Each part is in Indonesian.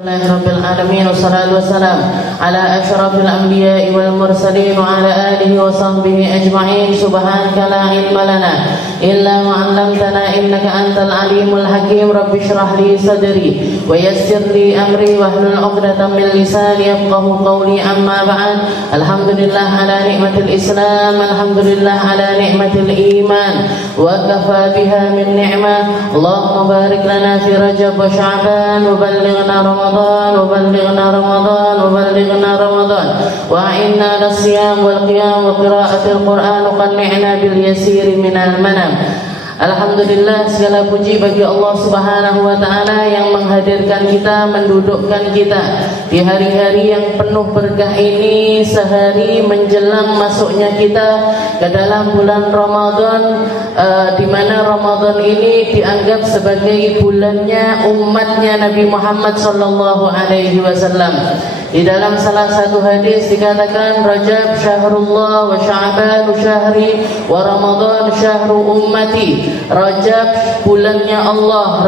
Rabbil alamin wassalatu wassalam ala asyrafil anbiya'i wal mursalin wa ala alihi wa sahbihi ajma'in. Subhanaka la ilma lana illa ma 'allamtana innaka antal alimul hakim. Rabbi shrah li sadri wa yassir li amri wahlul 'uqdatam min lisani yafqahu qawli. Amma ba'd. Alhamdulillah ala ni'matil islam, alhamdulillah ala ni'matil iman, wa kafa biha min ni'mah. Allahumma barik lana fi Rajab wa Sya'ban wa ballighna وبلغنا رمضان وأعنا على الصيام والقيام وقراءة القرآن وقنعنا باليسير من المنام. Alhamdulillah, segala puji bagi Allah Subhanahu wa Ta'ala yang menghadirkan kita, mendudukkan kita di hari-hari yang penuh berkah ini, sehari menjelang masuknya kita ke dalam bulan Ramadan, di mana Ramadan ini dianggap sebagai bulannya umatnya Nabi Muhammad sallallahu alaihi wasallam. Di dalam salah satu hadis dikatakan, Rajab syahrullah wa Sya'ban syahri wa Ramadan syahru ummati. Rajab bulannya Allah,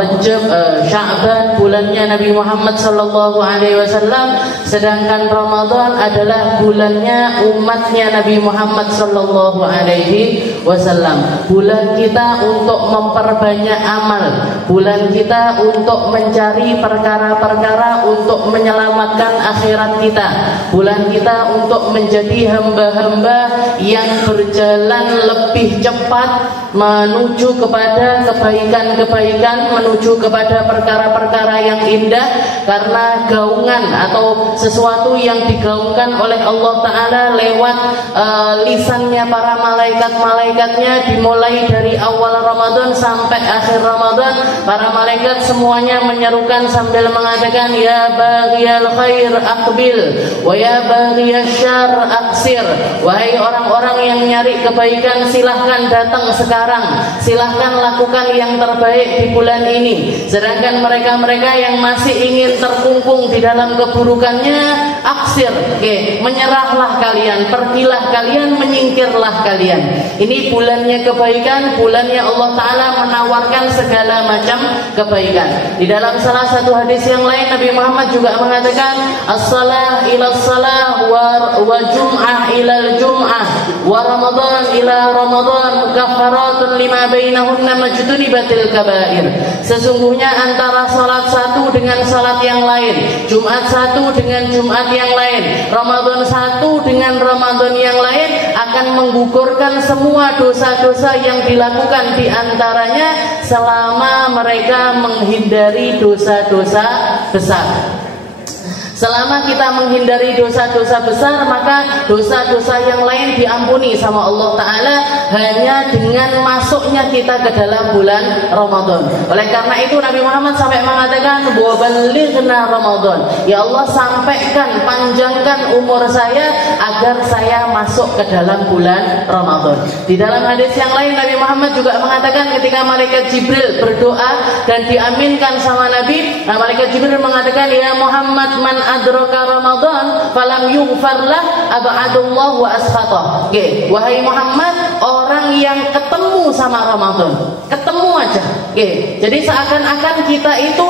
Sya'ban bulannya Nabi Muhammad sallallahu alaihi wasallam, sedangkan Ramadan adalah bulannya umatnya Nabi Muhammad sallallahu alaihi wasallam. Bulan kita untuk memperbanyak amal, bulan kita untuk mencari perkara-perkara untuk menyelamatkan akhirat kita, bulan kita untuk menjadi hamba-hamba yang berjalan lebih cepat menuju kepada kebaikan-kebaikan, menuju kepada perkara-perkara yang indah, karena gaungan atau sesuatu yang digaungkan oleh Allah Ta'ala lewat lisannya para malaikat-malaikatnya. Dimulai dari awal Ramadan sampai akhir Ramadan, para malaikat semuanya menyerukan sambil mengatakan, ya baghiyal khair aqbil wa ya baghiyasy syarr aqsir. Wahai orang-orang yang nyari kebaikan, silahkan datang sekarang, silahkan lakukan yang terbaik di bulan ini. Sedangkan mereka-mereka yang masih ingin terkungkung di dalam keburukannya, aksir, menyerahlah kalian, pergilah kalian, menyingkirlah kalian. Ini bulannya kebaikan, bulannya Allah Ta'ala menawarkan segala macam kebaikan. Di dalam salah satu hadis yang lain, Nabi Muhammad juga mengatakan, as-salah ila salah wa jum'ah ila jum'ah wa Ramadan ila Ramadan mukaffaratun lima bainahunna majtunibatil kabair. Sesungguhnya antara salat satu dengan salat yang lain, Jumat satu dengan Jumat yang lain, Ramadan satu dengan Ramadan yang lain akan menggugurkan semua dosa-dosa yang dilakukan di antaranya selama mereka menghindari dosa-dosa besar. Selama kita menghindari dosa-dosa besar, maka dosa-dosa yang lain diampuni sama Allah Ta'ala hanya dengan masuknya kita ke dalam bulan Ramadan. Oleh karena itu Nabi Muhammad sampai mengatakan, wa ballighna Ramadan, ya Allah sampaikan, panjangkan umur saya agar saya masuk ke dalam bulan Ramadan. Di dalam hadis yang lain Nabi Muhammad juga mengatakan, ketika malaikat Jibril berdoa dan diaminkan sama Nabi, malaikat Jibril mengatakan, ya Muhammad, man adraka Ramadan falam yughfarlah ab'adullah wa asfatah. Wahai Muhammad, orang yang ketemu sama Ramadan, ketemu aja. Jadi seakan-akan kita itu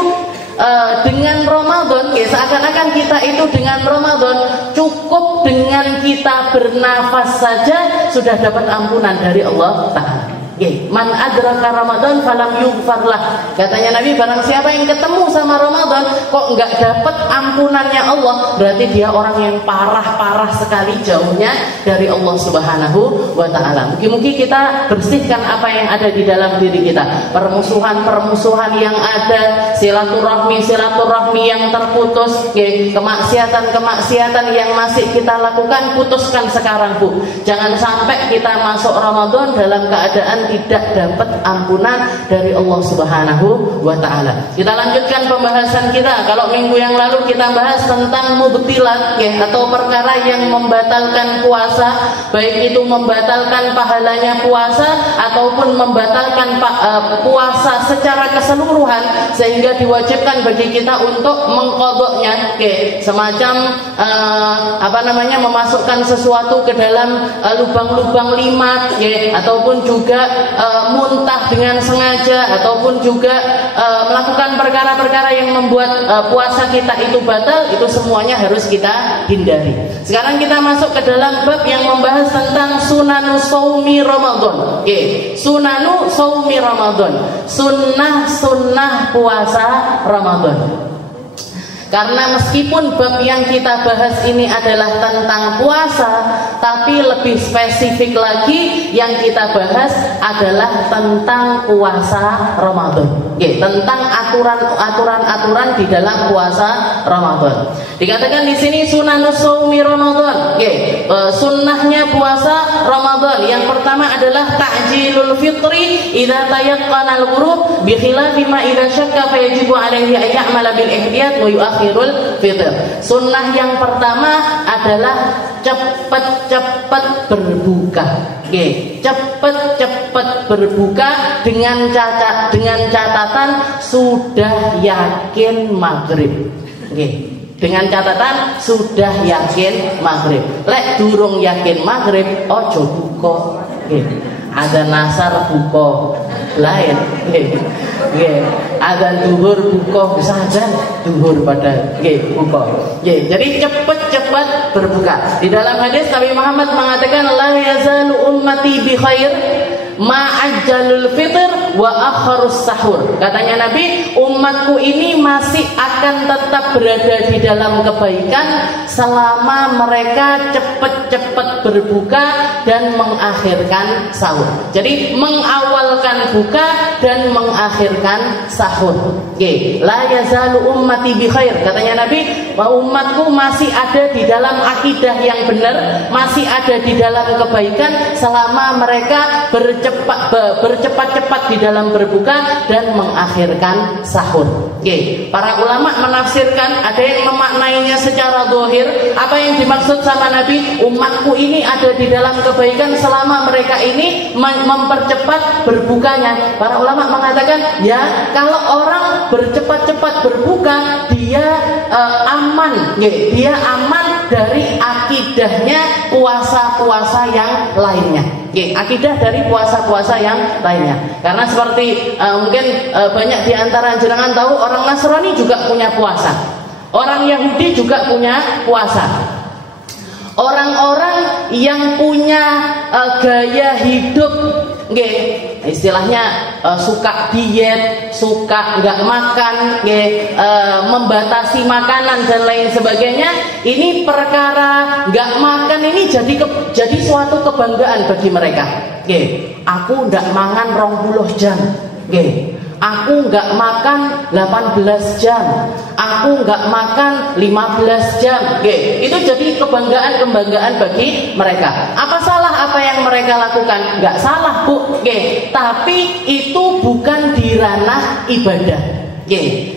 dengan Ramadan, seakan-akan kita itu dengan Ramadan cukup dengan kita bernafas saja sudah dapat ampunan dari Allah Ta'ala. Man adraka Ramadan falam yughfarlah. Katanya Nabi, barang siapa yang ketemu sama Ramadan kok enggak dapat ampunannya Allah, berarti dia orang yang parah-parah sekali jauhnya dari Allah Subhanahu wa Ta'ala. Mungkin kita bersihkan apa yang ada di dalam diri kita, permusuhan-permusuhan yang ada, silaturahmi yang terputus, kemaksiatan yang masih kita lakukan, putuskan sekarang, Bu. Jangan sampai kita masuk Ramadan dalam keadaan tidak dapat ampunan dari Allah Subhanahu wa Ta'ala. Kita lanjutkan pembahasan kita. Kalau minggu yang lalu kita bahas tentang mubtilat, atau perkara yang membatalkan puasa, baik itu membatalkan pahalanya puasa ataupun membatalkan puasa secara keseluruhan, sehingga diwajibkan bagi kita untuk mengqadhanya, semacam memasukkan sesuatu ke dalam lubang-lubang limat, ataupun juga muntah dengan sengaja ataupun juga melakukan perkara-perkara yang membuat puasa kita itu batal, itu semuanya harus kita hindari. Sekarang kita masuk ke dalam bab yang membahas tentang sunanu saumi Ramadan. Oke, sunanu saumi Ramadan, sunnah puasa Ramadan. Karena meskipun bab yang kita bahas ini adalah tentang puasa, tapi lebih spesifik lagi yang kita bahas adalah tentang puasa Ramadan. Oke, tentang aturan-aturan di dalam puasa Ramadan. Dikatakan di sini sunanus shaumi Ramadan. Oke, sunnahnya puasa Ramadan. Yang pertama adalah ta'jilul fitri idza tayaqqana al-ghurub bi khilafi ma idza syakka fa yajibu alaihi ay ya'mala bil ihtiyat wa yu'akhirul fitr. Sunnah yang pertama adalah cepat-cepat berbuka. Oke, cepat-cepat berbuka dengan catatan sudah yakin maghrib. Oke, dengan catatan sudah yakin maghrib. Lek durung yakin maghrib, ojo buka. Oke, ada nasar buka lain. Oke, ada duhur buka saja duhur pada buka. Oke, jadi cepat-cepat berbuka. Di dalam hadis Nabi Muhammad mengatakan la yazalu ummati bi khair ma'ajjalul fitr wa akharus sahur. Katanya Nabi, umatku ini masih akan tetap berada di dalam kebaikan selama mereka cepat-cepat berbuka dan mengakhirkan sahur. Jadi mengawalkan buka dan mengakhirkan sahur. Oke, la yazalu ummati bi khair. Katanya Nabi, umatku masih ada di dalam akidah yang benar, masih ada di dalam kebaikan selama mereka bercepat-cepat di dalam berbuka dan mengakhirkan sahur. Oke, para ulama menafsirkan, ada yang memaknainya secara zahir. Apa yang dimaksud sama Nabi, umatku ini ada di dalam kebaikan selama mereka ini mempercepat berbukanya. Para ulama mengatakan, ya kalau orang bercepat-cepat berbuka, dia aman, dia aman dari akidahnya puasa-puasa yang lainnya. Akidah dari puasa-puasa yang lainnya. Karena seperti mungkin banyak di antara jenengan tahu, orang Nasrani juga punya puasa, orang Yahudi juga punya puasa. Orang-orang yang punya gaya hidup, istilahnya suka diet, suka nggak makan, membatasi makanan dan lain sebagainya. Ini perkara nggak makan ini jadi suatu kebanggaan bagi mereka. Aku nggak mangan 20 jam. Aku nggak makan 18 jam, aku nggak makan 15 jam. Itu jadi kebanggaan bagi mereka. Apa salah apa yang mereka lakukan? Nggak salah, Bu. Tapi itu bukan di ranah ibadah.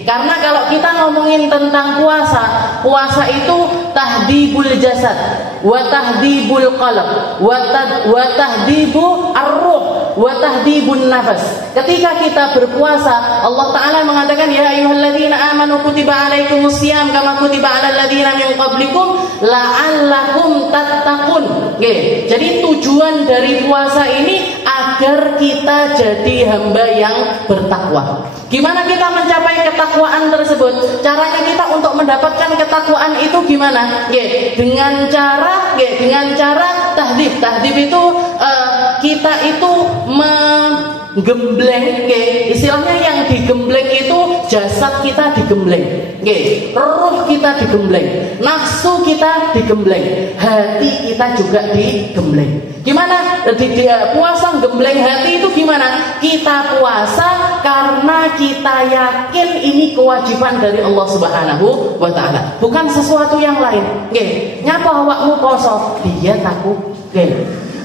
Karena kalau kita ngomongin tentang puasa itu tahdibul jasad, wa tahdibul qalb, wa tahdibu ar-ruh, wa tahdibun nafas. Ketika kita berpuasa, Allah Ta'ala mengatakan, ya ayyuhalladzina amanu kutiba alaikumus syiyam kama kutiba alal ladzina min qablikum la'allakum tattaqun. Jadi tujuan dari puasa ini agar kita jadi hamba yang bertakwa. Gimana kita mencapai ketakwaan tersebut? Caranya kita untuk mendapatkan ketakwaan itu gimana? Dengan cara tahdib. Tahdib itu kita itu menggembleng, istilahnya yang digembleng itu jasad kita digembleng, roh kita digembleng, nafsu kita digembleng, hati kita juga digembleng. Gimana puasa gembleng hati itu gimana? Kita puasa karena kita yakin ini kewajiban dari Allah Subhanahu wa Ta'ala, bukan sesuatu yang lain. Nyapa awakmu poso? Dia takut.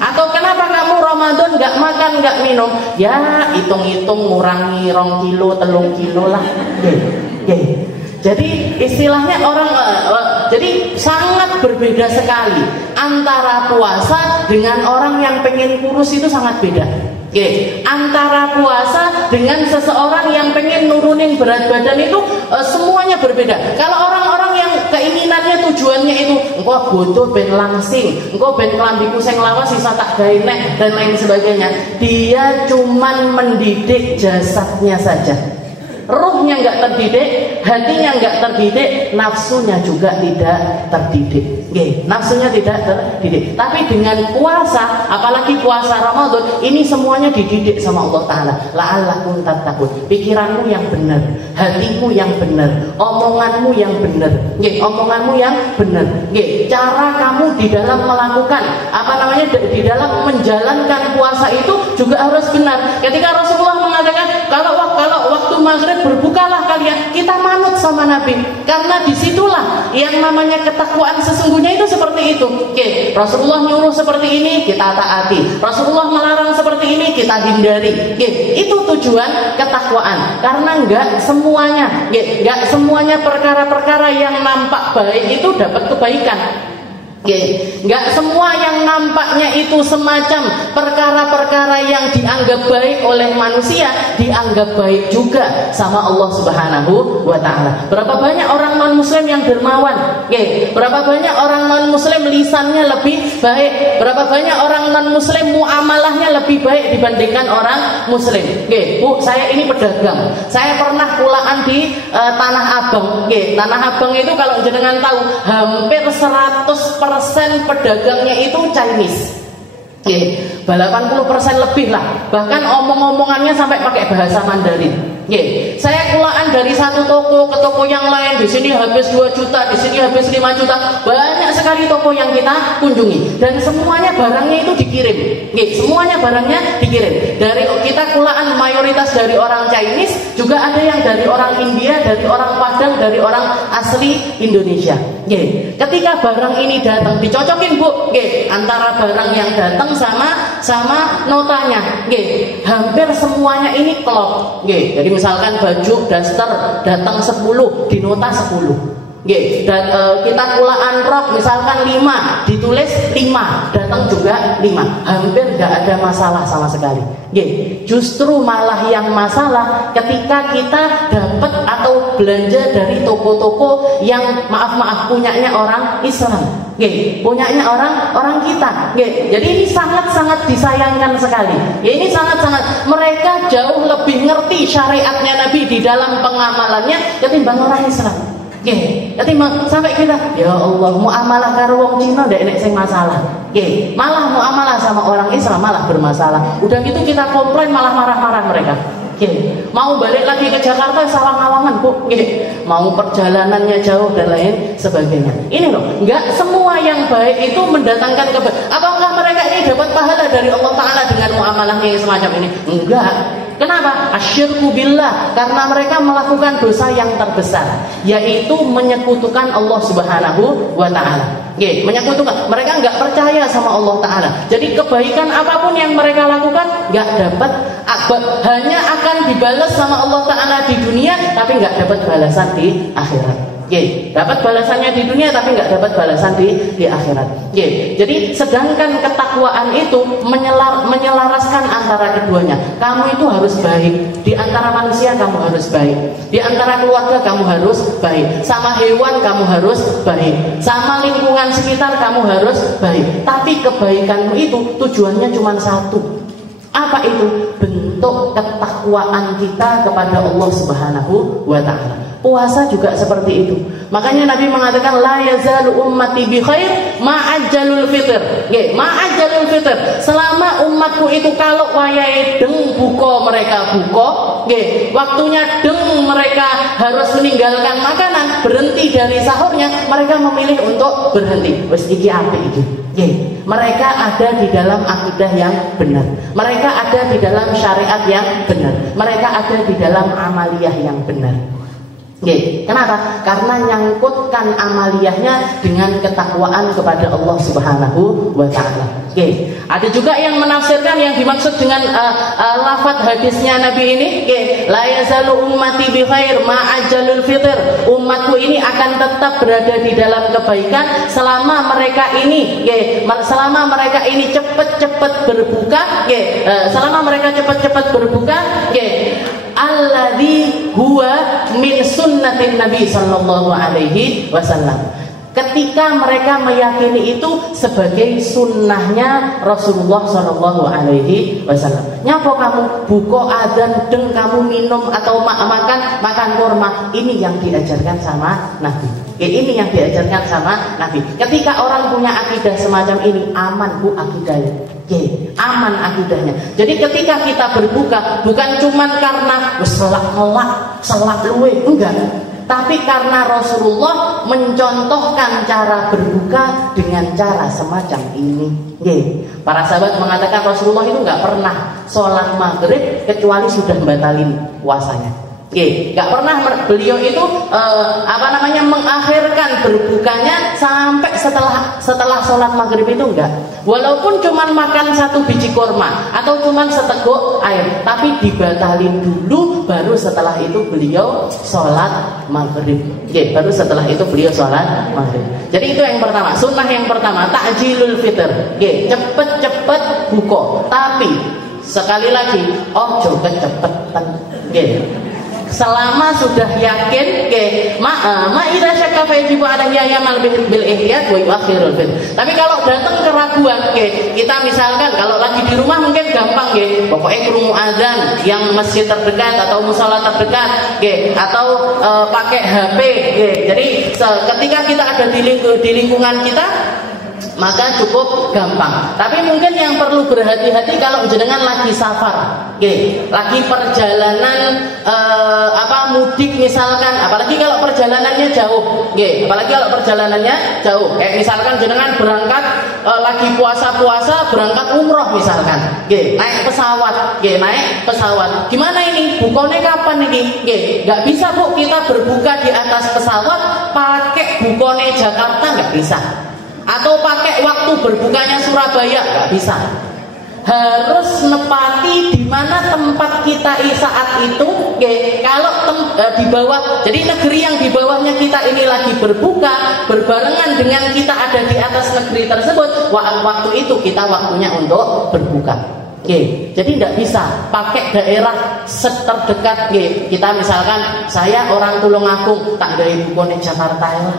Atau kenapa kamu Ramadan nggak makan nggak minum? Ya hitung-hitung ngurangi 2 kilo 3 kilo lah. Jadi istilahnya jadi sangat berbeda sekali antara puasa dengan orang yang pengen kurus, itu sangat beda. Antara puasa dengan seseorang yang pengen nurunin berat badan itu semuanya berbeda. Kalau orang-orang yang keinginannya tujuannya itu engko bodoh ben langsing, engko ben kelambiku sing lawas sisa tak gawe nek dan lain sebagainya. Dia cuman mendidik jasadnya saja. Ruhnya nggak terdidik, hatinya nggak terdidik, nafsunya juga tidak terdidik. Nafsunya tidak terdidik. Tapi dengan puasa, apalagi puasa Ramadan, ini semuanya dididik sama Allah Ta'ala. La'allakum tattaqun. Pikiranmu yang benar, hatimu yang benar, omonganmu yang benar, omonganmu yang benar. Cara kamu di dalam melakukan di dalam menjalankan puasa itu juga harus benar. Ketika Rasulullah mengatakan kalau waktu maghrib berbukalah kalian, kita manut sama Nabi, karena disitulah yang namanya ketakwaan sesungguhnya itu seperti itu. Rasulullah nyuruh seperti ini, kita taati. Rasulullah melarang seperti ini, kita hindari. Itu tujuan ketakwaan. Karena enggak semuanya perkara-perkara yang nampak baik itu dapat kebaikan. Nggak semua yang nampaknya itu semacam perkara-perkara yang dianggap baik oleh manusia dianggap baik juga sama Allah Subhanahu wa Ta'ala. Berapa banyak orang non muslim yang dermawan, berapa banyak orang non muslim lisannya lebih baik, berapa banyak orang non muslim muamalahnya lebih baik dibandingkan orang muslim. Bu, saya ini pedagang, saya pernah kulaan di Tanah Abang. Tanah Abang itu kalau jenengan tahu hampir 100% pedagangnya itu Chinese. 80% lebih lah. Bahkan omong-omongannya sampai pakai bahasa Mandarin. Saya kulaan dari satu toko ke toko yang lain. Di sini habis 2 juta, di sini habis 5 juta. Banyak sekali toko yang kita kunjungi. Dan semuanya barangnya itu dikirim. Semuanya barangnya dikirim. Dari kita kulaan mayoritas dari orang Chinese, juga ada yang dari orang India, dari orang Padang, dari orang asli Indonesia. Ketika barang ini datang, dicocokin Bu, antara barang yang datang sama notanya, hampir semuanya ini klop. Jadi misalkan baju daster datang 10, di nota 10. Dan kita kulaan rok misalkan 5, ditulis 5, datang juga 5. Hampir nggak ada masalah sama sekali. Justru malah yang masalah ketika kita dapat atau belanja dari toko-toko yang maaf punyanya orang Islam, punyanya orang kita. Jadi ini sangat-sangat disayangkan sekali. Ini sangat-sangat, mereka jauh lebih ngerti syariatnya Nabi di dalam pengamalannya ketimbang orang Islam. Sampai kita, ya Allah, muamalah karo wong Cina ndak enek sing masalah. Malah muamalah sama orang Islam malah bermasalah. Udah gitu kita komplain malah marah-marah mereka. Mau balik lagi ke Jakarta salah ngawangan Bu. Mau perjalanannya jauh dan lain sebagainya. Ini loh, nggak semua yang baik itu mendatangkan kebaikan. Apakah mereka ini dapat pahala dari Allah Ta'ala dengan muamalahnya yang semacam ini? Enggak. Kenapa? Asyirku billah, karena mereka melakukan dosa yang terbesar, yaitu menyekutukan Allah Subhanahu wa Ta'ala. Menyekutukan, mereka nggak percaya sama Allah Ta'ala. Jadi kebaikan apapun yang mereka lakukan nggak dapat, hanya akan dibalas sama Allah Ta'ala di dunia, tapi nggak dapat balasan di akhirat. Dapat balasannya di dunia tapi nggak dapat balasan di akhirat. Jadi sedangkan ketakwaan itu menyelaraskan antara keduanya. Kamu itu harus baik. Di antara manusia kamu harus baik. Di antara keluarga kamu harus baik. Sama hewan kamu harus baik. Sama lingkungan sekitar kamu harus baik. Tapi kebaikanmu itu tujuannya cuma satu. Apa itu? Bentuk ketakwaan kita kepada Allah Subhanahu wa Ta'ala. Puasa juga seperti itu. Makanya Nabi mengatakan la yazalu ummati bi khair ma'ajjalul fitr. Ma'ajjalul fitr. Selama umatku itu kalau wayahe deng buka mereka buka, waktunya deng mereka harus meninggalkan makanan, berhenti dari sahurnya, mereka memilih untuk berhenti. Wes iki apik iki. Mereka ada di dalam akidah yang benar. Mereka ada di dalam syariat yang benar. Mereka ada di dalam amaliyah yang benar. Kenapa? Karena nyangkutkan amaliyahnya dengan ketakwaan kepada Allah Subhanahu wa Ta'ala. Ada juga yang menafsirkan yang dimaksud dengan lafaz hadisnya Nabi ini, la yazalu ummati bi khair ma'ajjalul fitr. Umatku ini akan tetap berada di dalam kebaikan selama mereka ini cepat-cepat berbuka, selama mereka cepat-cepat berbuka, alladzi huwa min sunnatin Nabi sallallahu alaihi wasallam. ketika mereka meyakini itu sebagai sunnahnya Rasulullah Shallallahu Alaihi Wasallam. Nyapa kamu buka adzan deng kamu minum atau makan kurma, ini yang diajarkan sama Nabi. Ini yang diajarkan sama Nabi. Ketika orang punya akidah semacam ini, aman bu akidahnya. Aman akidahnya. Jadi ketika kita berbuka bukan cuman karena selak luwe, enggak. Tapi karena Rasulullah mencontohkan cara berbuka dengan cara semacam ini. Para sahabat mengatakan Rasulullah itu nggak pernah sholat maghrib kecuali sudah batalin puasanya. Nggak pernah beliau itu mengakhirkan berbukanya sampai setelah sholat maghrib itu enggak. Walaupun cuman makan 1 biji kurma atau cuman seteguk air, tapi dibatalin dulu, baru setelah itu beliau sholat maghrib. Baru setelah itu beliau sholat maghrib. Jadi itu yang pertama, sunnah yang pertama, takjilul fitr. Cepet-cepet buka. Tapi sekali lagi, ojo kecepetan. Selama sudah yakin idza syakka fa yajibu alaihi yamal bil ihtiyat wa yuakhirul fitr. Tapi kalau datang keraguan, kita misalkan kalau lagi di rumah mungkin gampang pokoknya krungu azan yang masjid terdekat atau musala terdekat atau pakai HP Jadi ketika kita ada di lingkungan kita maka cukup gampang. Tapi mungkin yang perlu berhati-hati kalau jenengan lagi safar, lagi perjalanan mudik misalkan, apalagi kalau perjalanannya jauh, kayak misalkan jenengan berangkat lagi puasa-puasa berangkat umroh misalkan, naik pesawat, gimana ini? Bukanya kapan ini? Nggak bisa bu kita berbuka di atas pesawat pakai bukanya Jakarta, nggak bisa. Atau pakai waktu berbukanya Surabaya, nggak bisa. Harus nepati di mana tempat kita saat itu. Kalau di bawah, jadi negeri yang di bawahnya kita ini lagi berbuka berbarengan dengan kita ada di atas negeri tersebut, waktu itu kita waktunya untuk berbuka. Jadi tidak bisa pakai daerah terdekat. Kita misalkan saya orang Tulungagung, tak dari bukanya Jakarta ya.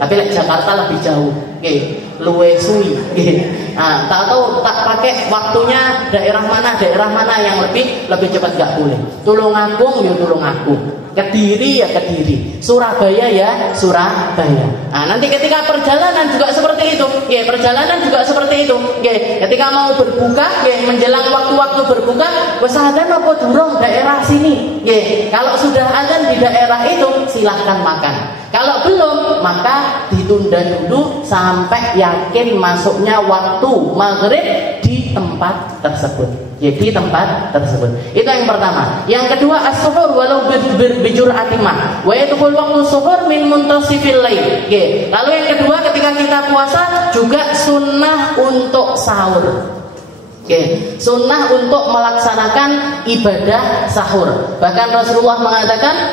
Tapi Jakarta lebih jauh, luwe suwi. Tak pakai waktunya daerah mana yang lebih cepat, nggak boleh. Tulungagung ya Tulungagung, Kediri ya Kediri, Surabaya ya Surabaya. Nanti ketika perjalanan juga seperti itu, ketika mau berbuka, menjelang waktu berbuka, wes adzan apa durung daerah sini. Kalau sudah adzan di daerah itu silahkan makan. Kalau belum, maka ditunda dulu sampai yakin masuknya waktu maghrib di tempat tersebut. Itu yang pertama. Yang kedua, as-suhur walau bijur'atin ma. Wa yadkhul waqtu suhur min muntasifil lail. Lalu yang kedua, ketika kita puasa juga sunnah untuk sahur. Sunnah untuk melaksanakan ibadah sahur. Bahkan Rasulullah mengatakan,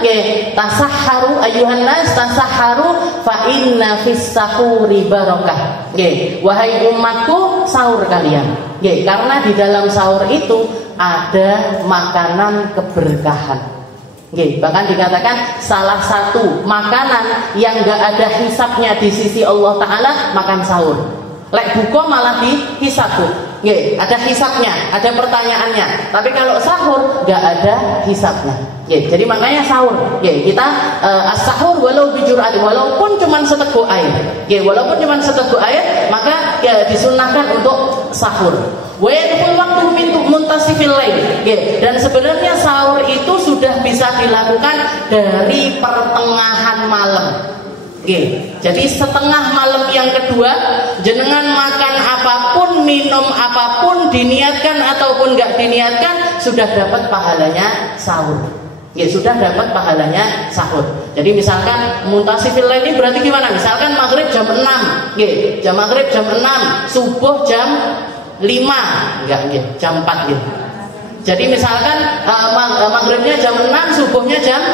tasahharu ayyuhan nas, tasahharu fa inna fis sahuri barakah. Wahai umatku, sahur kalian. Karena di dalam sahur itu ada makanan keberkahan. Bahkan dikatakan salah satu makanan yang gak ada hisapnya di sisi Allah Ta'ala, makan sahur. Lek buka malah dihisap tuh. Ada hisapnya, ada pertanyaannya. Tapi kalau sahur nggak ada hisapnya. Jadi makanya sahur. Kita as-sahur walau bijur'at, walaupun cuma seteguk air. Maka disunnahkan untuk sahur. Wa yadkhul waqtu min muntasifil lail. Dan sebenarnya sahur itu sudah bisa dilakukan dari pertengahan malam. Jadi setengah malam yang kedua, jenengan makan apapun, minum apapun, diniatkan ataupun nggak diniatkan, sudah dapat pahalanya sahur. Sudah dapat pahalanya sahur. Jadi misalkan muntasifil lail ini berarti gimana? Misalkan maghrib jam 6, maghrib jam 6, subuh jam 5, jam 4 Jadi misalkan maghribnya jam 6, subuhnya jam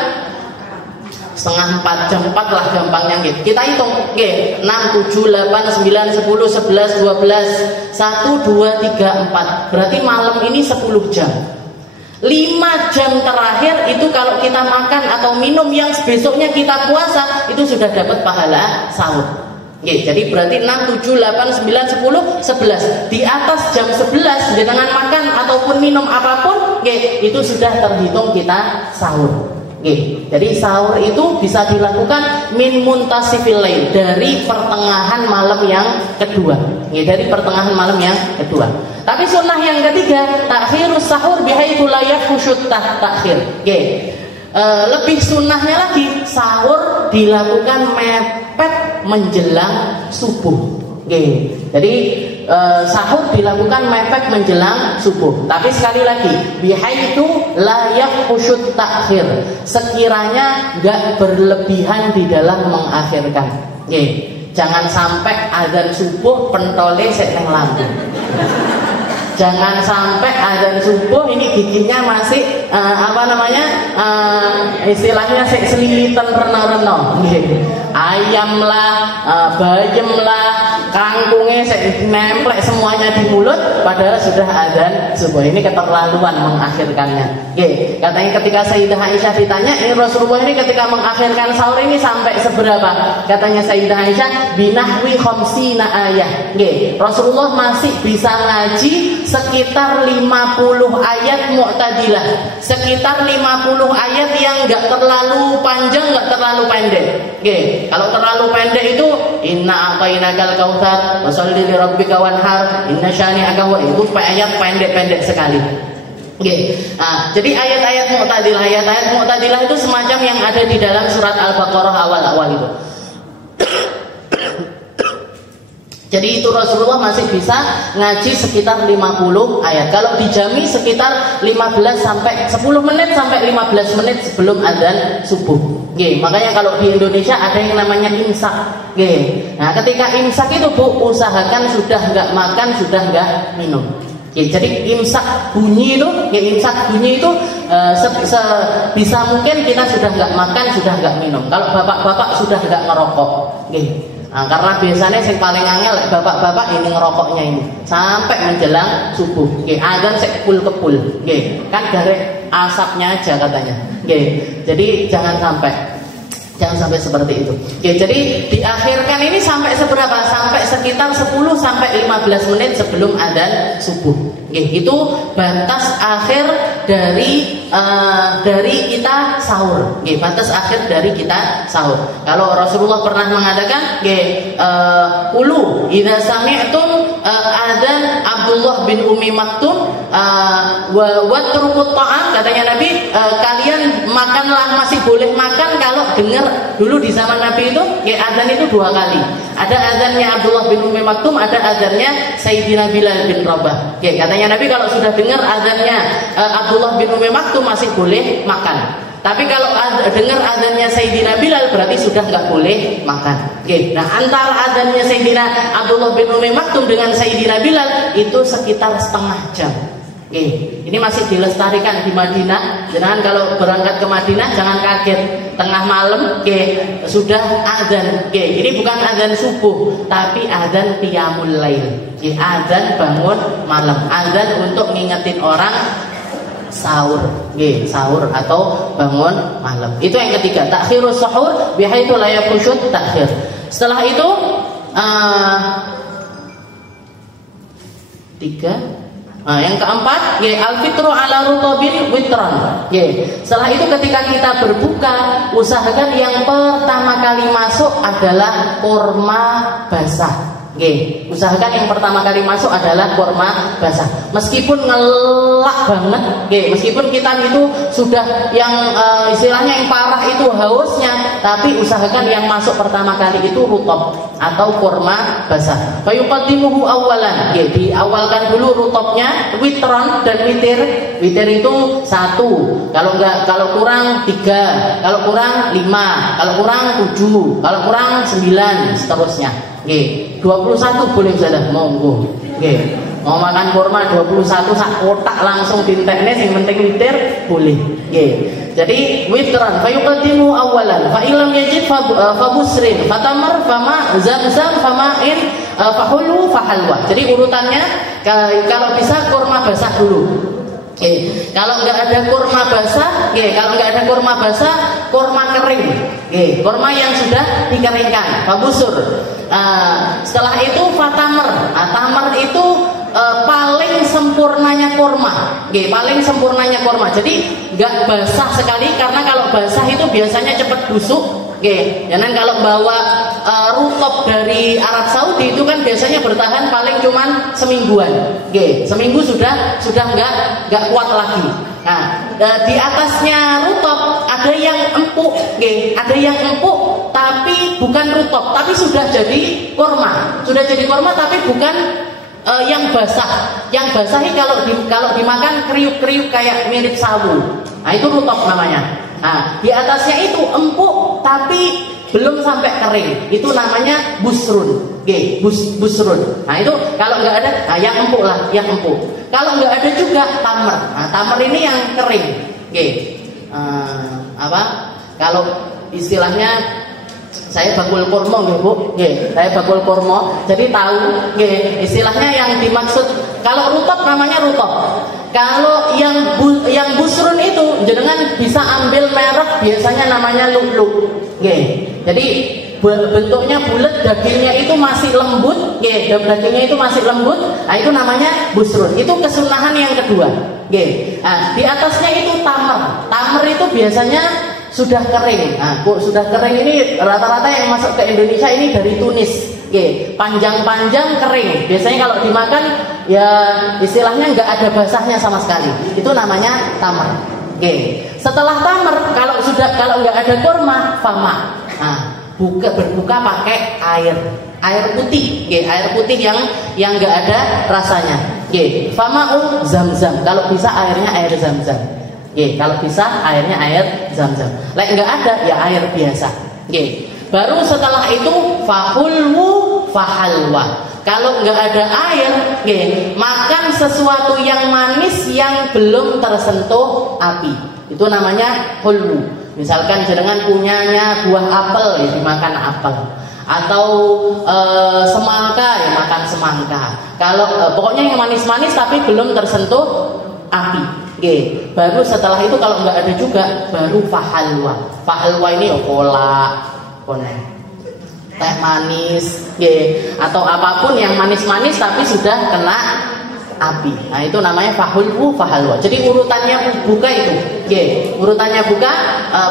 setengah 4, jam 4 lah gampangnya kita hitung 6, 7, 8, 9, 10, 11, 12 1, 2, 3, 4 berarti malam ini 10 jam. 5 jam terakhir itu kalau kita makan atau minum yang besoknya kita puasa itu sudah dapat pahala sahur. Jadi berarti 6, 7, 8, 9, 10, 11. Di atas jam 11 dengan makan ataupun minum apapun itu sudah terhitung kita sahur. Jadi sahur itu bisa dilakukan min muntasifil lail, dari pertengahan malam yang kedua. Dari pertengahan malam yang kedua. Tapi sunnah yang ketiga, takhirus sahur bihaitsu la yakhshut takhir. Lebih sunnahnya lagi, sahur dilakukan mepet menjelang subuh. Jadi sahur dilakukan mepet menjelang subuh. Tapi sekali lagi, bihaitsu la yakhshut takhir, sekiranya enggak berlebihan di dalam mengakhirkan. Jangan sampai azan subuh pentole sek nang lambung. Jangan sampai azan subuh ini giginya masih istilahnya selilitan reno-reno. Ayam lah, bayam lah, kangkungnya nemplek semuanya di mulut padahal sudah azan subuh. Ini keterlaluan mengakhirkannya. Katanya ketika Sayyidah Aisyah ditanya, ini Rasulullah ini ketika mengakhirkan sahur ini sampai seberapa? Katanya Sayyidah Aisyah, binahwi khamsina ayah. Rasulullah masih bisa ngaji sekitar 50 ayat mu'tadilah, sekitar 50 ayat yang enggak terlalu panjang, enggak terlalu pendek. Kalau terlalu pendek itu inna a'tainakal kautsar washolli li rabbika wanhar inna syani'aka huwa, itu ayat pendek-pendek sekali. Jadi ayat-ayat mu'tadilah itu semacam yang ada di dalam surat Al-Baqarah awal-awal itu. Jadi itu Rasulullah masih bisa ngaji sekitar 50 ayat. Kalau dijami sekitar 15 sampai 10 menit sampai 15 menit sebelum azan subuh. Makanya kalau di Indonesia ada yang namanya imsak. Nah, ketika imsak itu Bu, usahakan sudah enggak makan, sudah enggak minum. Jadi imsak bunyi itu bisa mungkin kita sudah enggak makan, sudah enggak minum. Kalau bapak-bapak sudah enggak ngerokok. Karena biasanya yang paling angel bapak-bapak ini ngerokoknya ini sampai menjelang subuh. Azan sekepul-kepul. Kan dari asapnya aja katanya. Jadi jangan sampai seperti itu. Jadi diakhirkan ini sampai seberapa? Sampai sekitar 10 sampai 15 menit sebelum azan subuh. Itu batas akhir dari kita sahur. Batas akhir dari kita sahur. Kalau Rasulullah pernah mengatakan, ulu idza sami'tum adzan Abdullah bin Ummi Maktum wa trukut ta'am, katanya Nabi, kalian makanlah, masih boleh makan kalau dengar. Dulu di zaman Nabi itu adzan itu 2 kali. Ada adzannya Abdullah bin Ummi Maktum, ada adzannya Sayyidina Bilal bin Rabah. Katanya Nabi kalau sudah dengar adzannya Abdullah bin Ummi Maktum masih boleh makan. Tapi kalau dengar adzannya Sayyidina Bilal berarti sudah nggak boleh makan. Nah, antara adzannya Sayyidina Abdullah bin Ummi Maktum dengan Sayyidina Bilal itu sekitar setengah jam. Ini masih dilestarikan di Madinah. Jangan kalau berangkat ke Madinah jangan kaget tengah malam sudah adzan. Ini bukan adzan subuh, tapi adzan qiyamul lail. Adzan bangun malam, adzan untuk ngingetin orang sahur, sahur atau bangun malam. Itu yang ketiga, takhirus sahur bihaitsu la yakhshut takhir. Setelah itu 3. Yang keempat, al-fitru ala rutobin witron. Setelah itu ketika kita berbuka, usahakan yang pertama kali masuk adalah kurma basah. Usahakan yang pertama kali masuk adalah kurma basah. Meskipun ngelak banget, meskipun kita itu sudah yang istilahnya yang parah itu hausnya, tapi usahakan yang masuk pertama kali itu rutob atau kurma basah. Fayuqaddimuhu awalan, diawalkan dulu rutobnya, witron dan witir. Witir itu 1, kalau kurang 3, kalau kurang 5, kalau kurang 7, kalau kurang 9, seterusnya. 21 boleh saja, monggo. Mau makan kurma 21 sak kotak langsung dintekne, sing penting witir boleh. Jadi witran fayuqaddimu awalan fa illam yajid fabusrin fatamar fama zamzam fama'in fahulu fahalwa. Jadi urutannya kalau bisa kurma basah dulu. Kalau nggak ada kurma basah, kalau nggak ada kurma basah, kurma kering, kurma yang sudah dikeringkan, fabusur. Setelah itu fatamer. Tamer itu paling sempurnanya kurma, paling sempurnanya kurma. Jadi nggak basah sekali, karena kalau basah itu biasanya cepat busuk. Jangan kalau bawa rutop dari Arab Saudi itu kan biasanya bertahan paling cuman semingguan. Seminggu sudah nggak kuat lagi. Nah, di atasnya rutop ada yang empuk, ada yang empuk tapi bukan rutop, tapi sudah jadi kurma. Sudah jadi kurma tapi bukan yang basah. Yang basah ini kalau dimakan kriuk-kriuk kayak mirip sawu. Nah, itu rutop namanya. Nah, di atasnya itu empuk tapi belum sampai kering. Itu namanya busrun. Busrun. Nah, itu kalau nggak ada, yang empuk lah, yang empuk. Kalau nggak ada juga tamer. Nah, tamer ini yang kering. Kalau istilahnya saya bakul kurma, Bu. Saya bakul kurma. Jadi tahu, istilahnya yang dimaksud kalau rutop namanya rutop. Kalau yang busrun itu jenengan bisa ambil merek, biasanya namanya luk-luk. Jadi bentuknya bulat, dagingnya itu masih lembut, dagingnya itu masih lembut. Nah, itu namanya busrun. Itu kesunahan yang kedua. Nah, di atasnya itu tamer. Tamer itu biasanya sudah kering. Nah, sudah kering ini rata-rata yang masuk ke Indonesia ini dari Tunis. Panjang-panjang kering. Biasanya kalau dimakan ya istilahnya nggak ada basahnya sama sekali. Itu namanya tamer. Setelah tamer, kalau nggak ada kurma, fama. Nah, berbuka pakai air putih. Air putih yang nggak ada rasanya. Fama'u zam-zam. Kalau bisa airnya air zam-zam. Kalau bisa airnya air zam-zam. Nggak ada ya air biasa. Baru setelah itu fahulwu fahalwa. Kalau nggak ada air, makan sesuatu yang manis yang belum tersentuh api. Itu namanya hulwu. Misalkan jenengan punyanya buah apel, ya dimakan apel. Atau semangka, ya makan semangka. Kalau pokoknya yang manis-manis tapi belum tersentuh api. Baru setelah itu kalau nggak ada juga, baru fahalwa. Fahalwa ini teh manis, atau apapun yang manis-manis tapi sudah kena api. Nah, itu namanya fahulwu fahalwa. Jadi urutannya buka itu. Urutannya buka,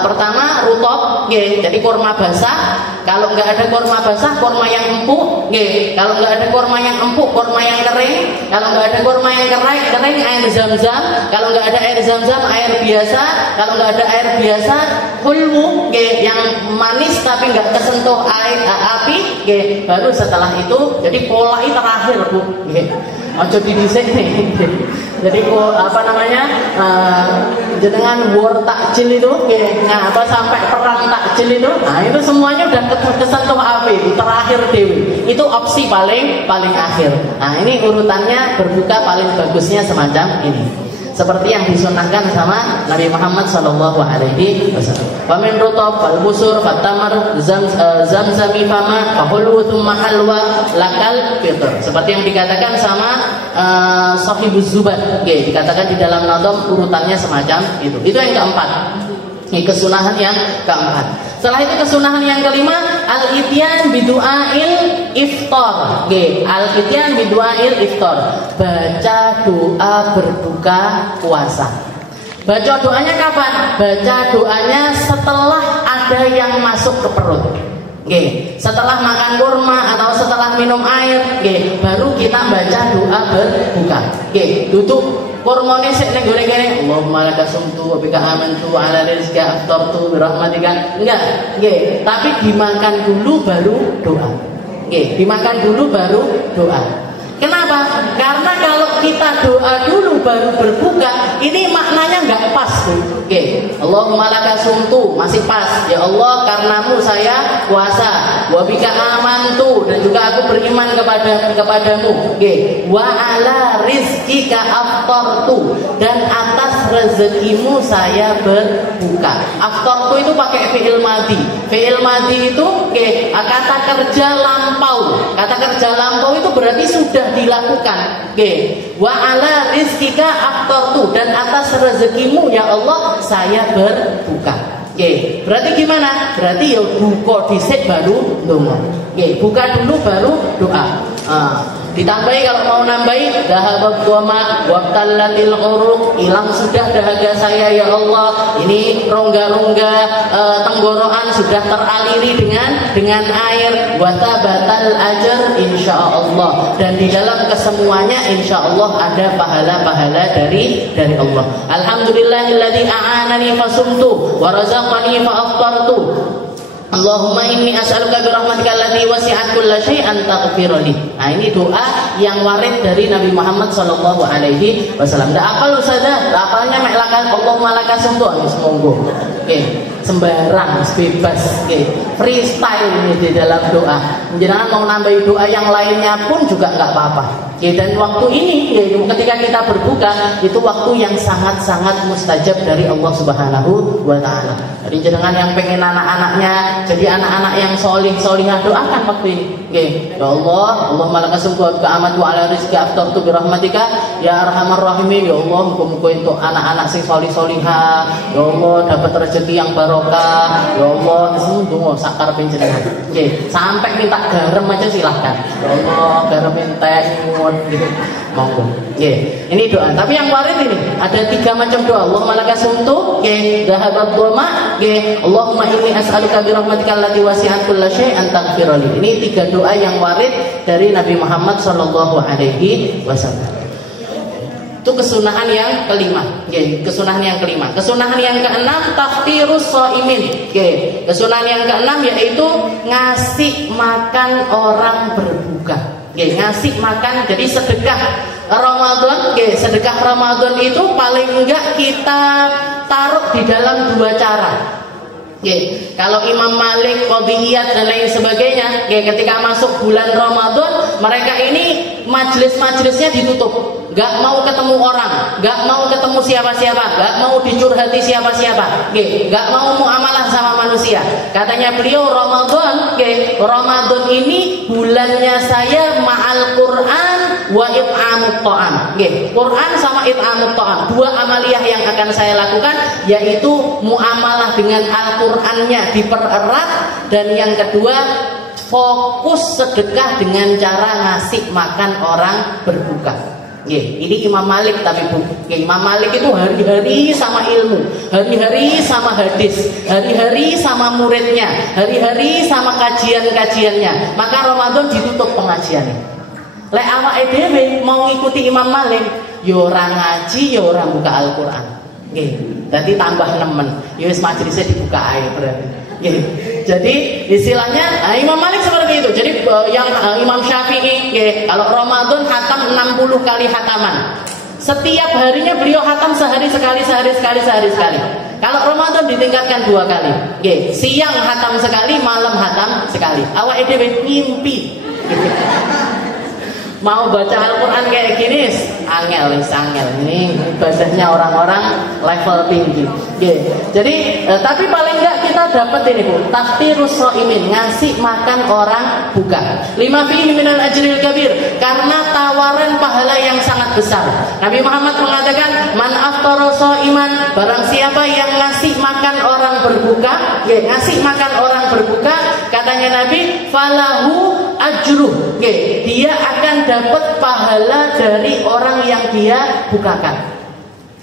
pertama rutop, jadi kurma basah. Kalau nggak ada kurma basah, kurma yang empuk. Kalau nggak ada kurma yang empuk, kurma yang kering. Kalau nggak ada kurma yang kering, air zam-zam. Kalau nggak ada air zam-zam, air biasa. Kalau nggak ada air biasa, hulwu, yang manis tapi nggak kesentuh api. Baru setelah itu, jadi pola ini terakhir, Bu. Ojo didisik nih. Jadi jenengan war takjil itu, sampai perang takjil itu, nah itu semuanya udah kesentuh api, itu terakhir dewi. Itu opsi paling akhir. Nah, ini urutannya berbuka paling bagusnya semacam ini. Seperti yang disunahkan sama Nabi Muhammad SAW. Famin rutab, fal busur, fatamar, zamzami fama, fahulwu thumma halwa, lakal fitr. Seperti yang dikatakan sama Sahibuz Zubat. Dikatakan di dalam Nadam urutannya semacam itu. Itu yang keempat. Ini kesunahan yang keempat. Setelah itu kesunahan yang kelima, al-ityan bidu'ail iftar. Al-ityan bidu'ail iftar. Baca doa berbuka puasa. Baca doanya kapan? Baca doanya setelah ada yang masuk ke perut. Setelah makan kurma atau setelah minum air, baru kita baca doa berbuka. Duduk kurmane sik ning gone-gone, Allahumma laka sumtu wa bika amantu wa ala rizqika aftartu bi rahmatika. Enggak, tapi dimakan dulu baru doa. Dimakan dulu baru doa. Kenapa? Karena kalau kita doa dulu baru berbuka, ini maknanya nggak pas, Bu. Allahumma laka sumtu masih pas. Ya Allah, karenamu saya puasa. Wa bika amantu, dan juga aku beriman kepadamu. Wa ala rizqika aftartu, dan atas rezekimu saya berbuka. Aftartu itu pakai fi'il madhi. Fi'il madhi itu kata kerja lampau. Kata kerja lampau itu berarti sudah dilakukan. Wa ala rizkika aftartu, dan atas rezekimu ya Allah saya berbuka. Berarti gimana? Berarti ya buka dhisik baru ndonga. Buka dulu baru doa. Ditambahi kalau mau nambahi, dahabat dhama waqtallatil uruq, hilang sudah dahaga saya ya Allah. Ini rongga-rongga tenggorokan sudah teraliri dengan air. Wa tabatal ajr insyaallah, dan di dalam kesemuanya insyaallah ada pahala-pahala dari Allah. Alhamdulillahilladzi a'anani fasumtu wa razaqani fa aftartu. Allahumma inni as'aluka bi rahmatika allati wasi'at kulla syai'an taghfirli. Nah, ini doa yang warid dari Nabi Muhammad sallallahu alaihi wasallam. Ndak apal ustazah, apalnya mek lakan Allahumma lakasumtu wis monggo. Sembarang, bebas, freestyle ini di dalam doa. Jangan mau nambahi doa yang lainnya pun juga nggak apa-apa. Dan waktu ini, ketika kita berbuka, itu waktu yang sangat-sangat mustajab dari Allah Subhanahu wa Ta'ala. Jadi jangan yang pengen anak-anaknya jadi anak-anak yang solihah, doakan waktu ini. Ya Allah, Allahumma lakasumtu wa amat wa ala rizki aftartu bi rahmatika ya arhamar rahimin. Ya Allah, muga-muga untuk anak-anak sing solihah, ya Allah dapat rezeki yang barokah. Ya Allah, semua sakar panjenengan. Sampai minta garam aja silahkan. Ya Allah, garam entek gitu. Monggo. Ini doa. Tapi yang warid ini ada 3 macam doa. Allahumma lakasumtu, dhahabat dhama, Allahumma inni as'aluka bi rahmatika allati wasi'at kulla syai'an taghfirli. Ini 3 doa yang warid dari Nabi Muhammad sallallahu alaihi wasallam. Itu kesunahan yang kelima. Kesunahan yang kelima. Kesunahan yang keenam, taftirus shaimin. Kesunahan yang keenam yaitu ngasih makan orang berbuka. Ngasih makan, jadi sedekah Ramadan. Sedekah Ramadan itu paling enggak kita taruh di dalam 2 cara. Kalau Imam Malik, Qadhiyat dan lain sebagainya, ketika masuk bulan Ramadan, mereka ini majelis-majelisnya ditutup, gak mau ketemu orang, gak mau ketemu siapa-siapa, gak mau dicurhati siapa-siapa, gak mau muamalah sama manusia. Katanya beliau, Ramadan ini bulannya saya ma'al Quran wa it'amut ta'am. Quran sama it'amut ta'am, 2 amaliyah yang akan saya lakukan, yaitu muamalah dengan Al-Qur'annya dipererat, dan yang kedua fokus sedekah dengan cara ngasih makan orang berbuka. Ini Imam Malik, tapi Imam Malik itu hari-hari sama ilmu, hari-hari sama hadis, hari-hari sama muridnya, hari-hari sama kajian-kajiannya. Maka Ramadan ditutup pengajiannya. Lek awake dhewe mau ngikuti Imam Malik, yo ora ngaji, yo ora buka Al-Qur'an. Jadi tambah nemen, yo wis majelisnya dibuka ae berarti. Jadi istilahnya Imam Malik seperti itu. Jadi yang Imam Syafi'i, kalau Ramadan khatam 60 kali khataman. Setiap harinya beliau khatam sehari sekali. Kalau Ramadan ditingkatkan 2 kali. Siang khatam sekali, malam khatam sekali. Awake dhewe ngimpi. Mau baca Al-Quran kayak gini, angel. Ini ibadahnya orang-orang level tinggi. Jadi, tapi paling enggak kita dapat ini Bu, taftirus shaimin, ngasih makan orang buka. 5 fihi minal ajril kabir, karena tawaran pahala yang sangat besar. Nabi Muhammad mengatakan, man aftara shaiman, barang siapa yang ngasih makan orang berbuka, ngasih makan orang berbuka, katanya Nabi, falahu ajruh, dia akan dapat pahala dari orang yang dia bukakan.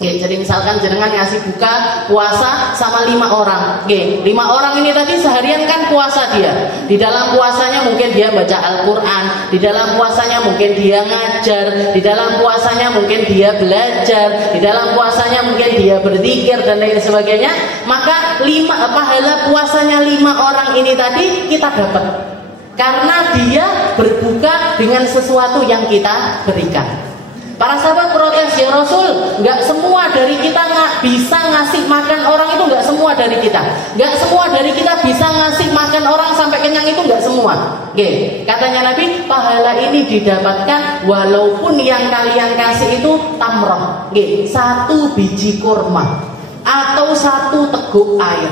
Jadi misalkan jenengan ngasih buka puasa sama 5 orang. 5 orang ini tadi seharian kan puasa dia. Di dalam puasanya mungkin dia baca Al-Quran, di dalam puasanya mungkin dia ngajar, di dalam puasanya mungkin dia belajar, di dalam puasanya mungkin dia berzikir dan lain sebagainya. Maka pahala puasanya 5 orang ini tadi kita dapat, karena dia berbuka dengan sesuatu yang kita berikan. Para sahabat protes, protes, ya Rasul, nggak semua dari kita nggak bisa ngasih makan orang, itu nggak semua dari kita, nggak semua dari kita bisa ngasih makan orang sampai kenyang, itu nggak semua. Oke, katanya Nabi, pahala ini didapatkan walaupun yang kalian kasih itu tamroh, oke, 1 biji kurma atau 1 teguk air.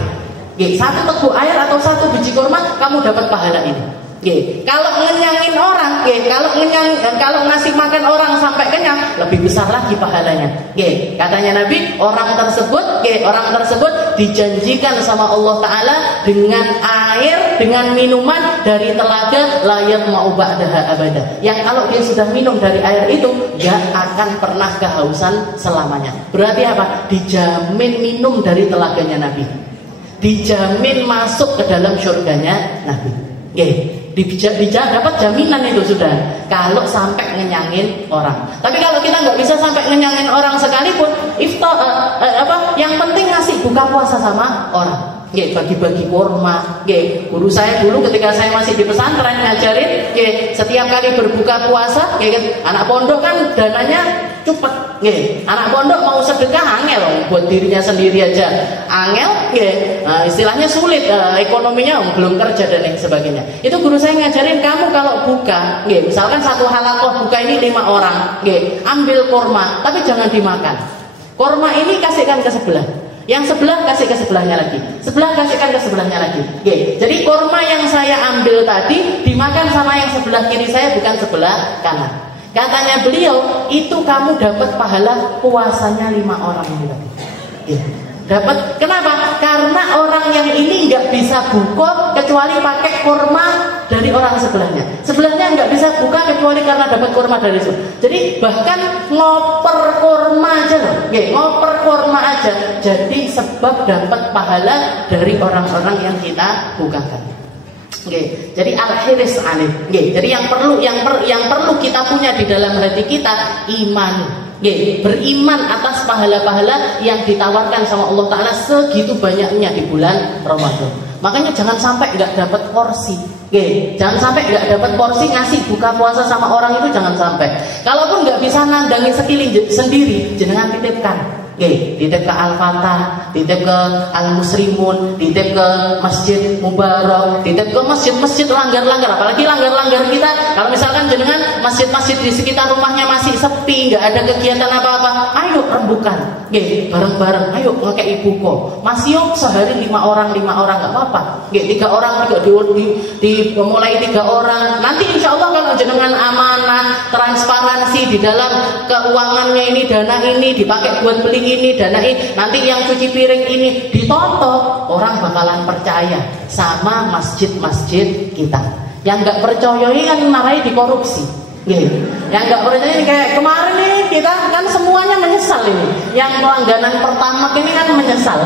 Oke, 1 teguk air atau 1 biji kurma, kamu dapat pahala ini. Oke, kalau ngenyangin orang, kalau ngasih makan orang sampai kenyang, lebih besar lagi pahalanya. Oke, katanya Nabi, orang tersebut dijanjikan sama Allah Ta'ala dengan air, dengan minuman dari telaga layat mau ba'daha abada. Yang kalau dia sudah minum dari air itu, gak akan pernah kehausan selamanya. Berarti apa? Dijamin minum dari telaganya Nabi, dijamin masuk ke dalam surganya Nabi. Dapat jaminan itu sudah kalau sampai ngenyangin orang. Tapi kalau kita nggak bisa sampai ngenyangin orang sekalipun, yang penting ngasih buka puasa sama orang. Bagi-bagi kurma. Guru saya dulu ketika saya masih di pesantren ngajarin, setiap kali berbuka puasa, anak pondok kan dananya cepet. Anak pondok mau sedekah angel, buat dirinya sendiri aja angel, istilahnya sulit, ekonominya belum kerja dan lain sebagainya. Itu guru saya ngajarin, kamu kalau buka, misalkan 1 halakoh buka ini 5 orang, ambil kurma, tapi jangan dimakan. Kurma ini kasihkan ke sebelah, yang sebelah kasih ke sebelahnya lagi, sebelah kasihkan ke sebelahnya lagi. Jadi kurma yang saya ambil tadi dimakan sama yang sebelah kiri saya, bukan sebelah kanan. Katanya beliau, itu kamu dapat pahala puasanya 5 orang ini tadi. Dapat. Kenapa? Karena orang yang ini nggak bisa buka kecuali pakai kurma dari orang sebelahnya. Sebelahnya nggak bisa buka kecuali karena dapat kurma dari itu. Jadi bahkan ngoper kurma aja loh, ngoper kurma aja jadi sebab dapat pahala dari orang-orang yang kita bukakan. Jadi al-hiris alih. Jadi yang perlu kita punya di dalam hati kita iman. Beriman atas pahala-pahala yang ditawarkan sama Allah Ta'ala segitu banyaknya di bulan Ramadan. Makanya jangan sampai nggak dapat porsi. Jangan sampai nggak dapat porsi ngasih buka puasa sama orang itu, jangan sampai. Kalaupun nggak bisa nandangin sendiri, jangan titipkan. Titip ke Al-Fatah, titip ke Al-Musrimun, titip ke Masjid Mubarak, titip ke masjid-masjid langgar-langgar. Apalagi langgar-langgar kita, kalau misalkan jenengan masjid-masjid di sekitar rumahnya masih sepi, nggak ada kegiatan apa-apa, ayo rembukan, bareng-bareng, ayo ngekei buko. Masih yuk sehari 5 orang nggak apa-apa. 3 orang juga mulai 3 orang. Nanti insya Allah kalau jenengan amanah, transparansi di dalam keuangannya ini, dana ini dipakai buat beli ini, dana ini, nanti yang cuci piring ini ditoto, orang bakalan percaya sama masjid-masjid kita. Yang nggak percaya ini kan marai dikorupsi. Yang nggak percaya ini kayak kemarin nih, kita kan semuanya menyesal ini. Yang pelangganan pertama ini kan menyesal.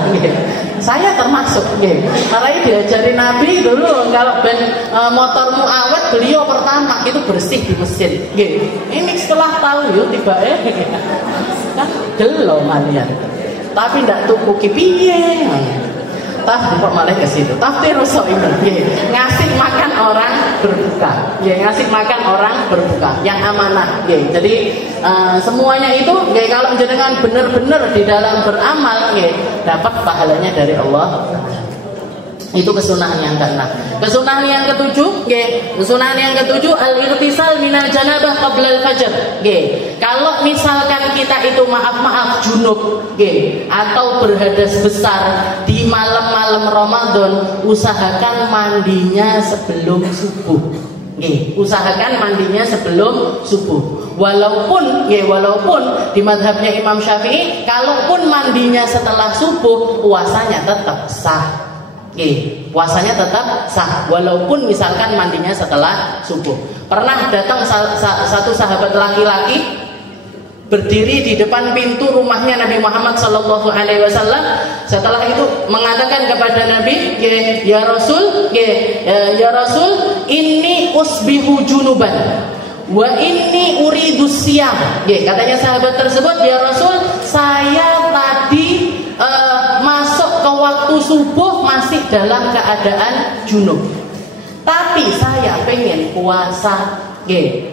Saya termasuk. Marai diajari Nabi dulu, kalau motormu awet, beliau pertama itu bersih di masjid. Ini setelah tahu yuk tiba kan gelo malian, tapi ndak tuku kipiye, tapi kok malah ke situ. Tapi Rasul ini ngasih makan orang berbuka, ngasih makan orang berbuka yang amanah. Jadi semuanya itu, kalau jenengan benar-benar di dalam beramal, dapat pahalanya dari Allah. Itu kesunahan yang keenam. Kesunahan yang ketujuh, al-irtisal minal janabah qabla al-fajr. Kalau misalkan kita itu maaf junub, atau berhadas besar di malam-malam Ramadan, usahakan mandinya sebelum subuh. Usahakan mandinya sebelum subuh. Walaupun di madhabnya Imam Syafi'i, kalaupun mandinya setelah subuh, puasanya tetap sah. Puasanya tetap sah walaupun misalkan mandinya setelah subuh. Pernah datang satu sahabat laki-laki berdiri di depan pintu rumahnya Nabi Muhammad SAW. Setelah itu mengatakan kepada Nabi, ya Rasul, inni usbihu junuban wa inni uridu siyam. Katanya sahabat tersebut, ya Rasul, saya tadi masuk ke waktu subuh masih dalam keadaan junub, tapi saya pengen puasa.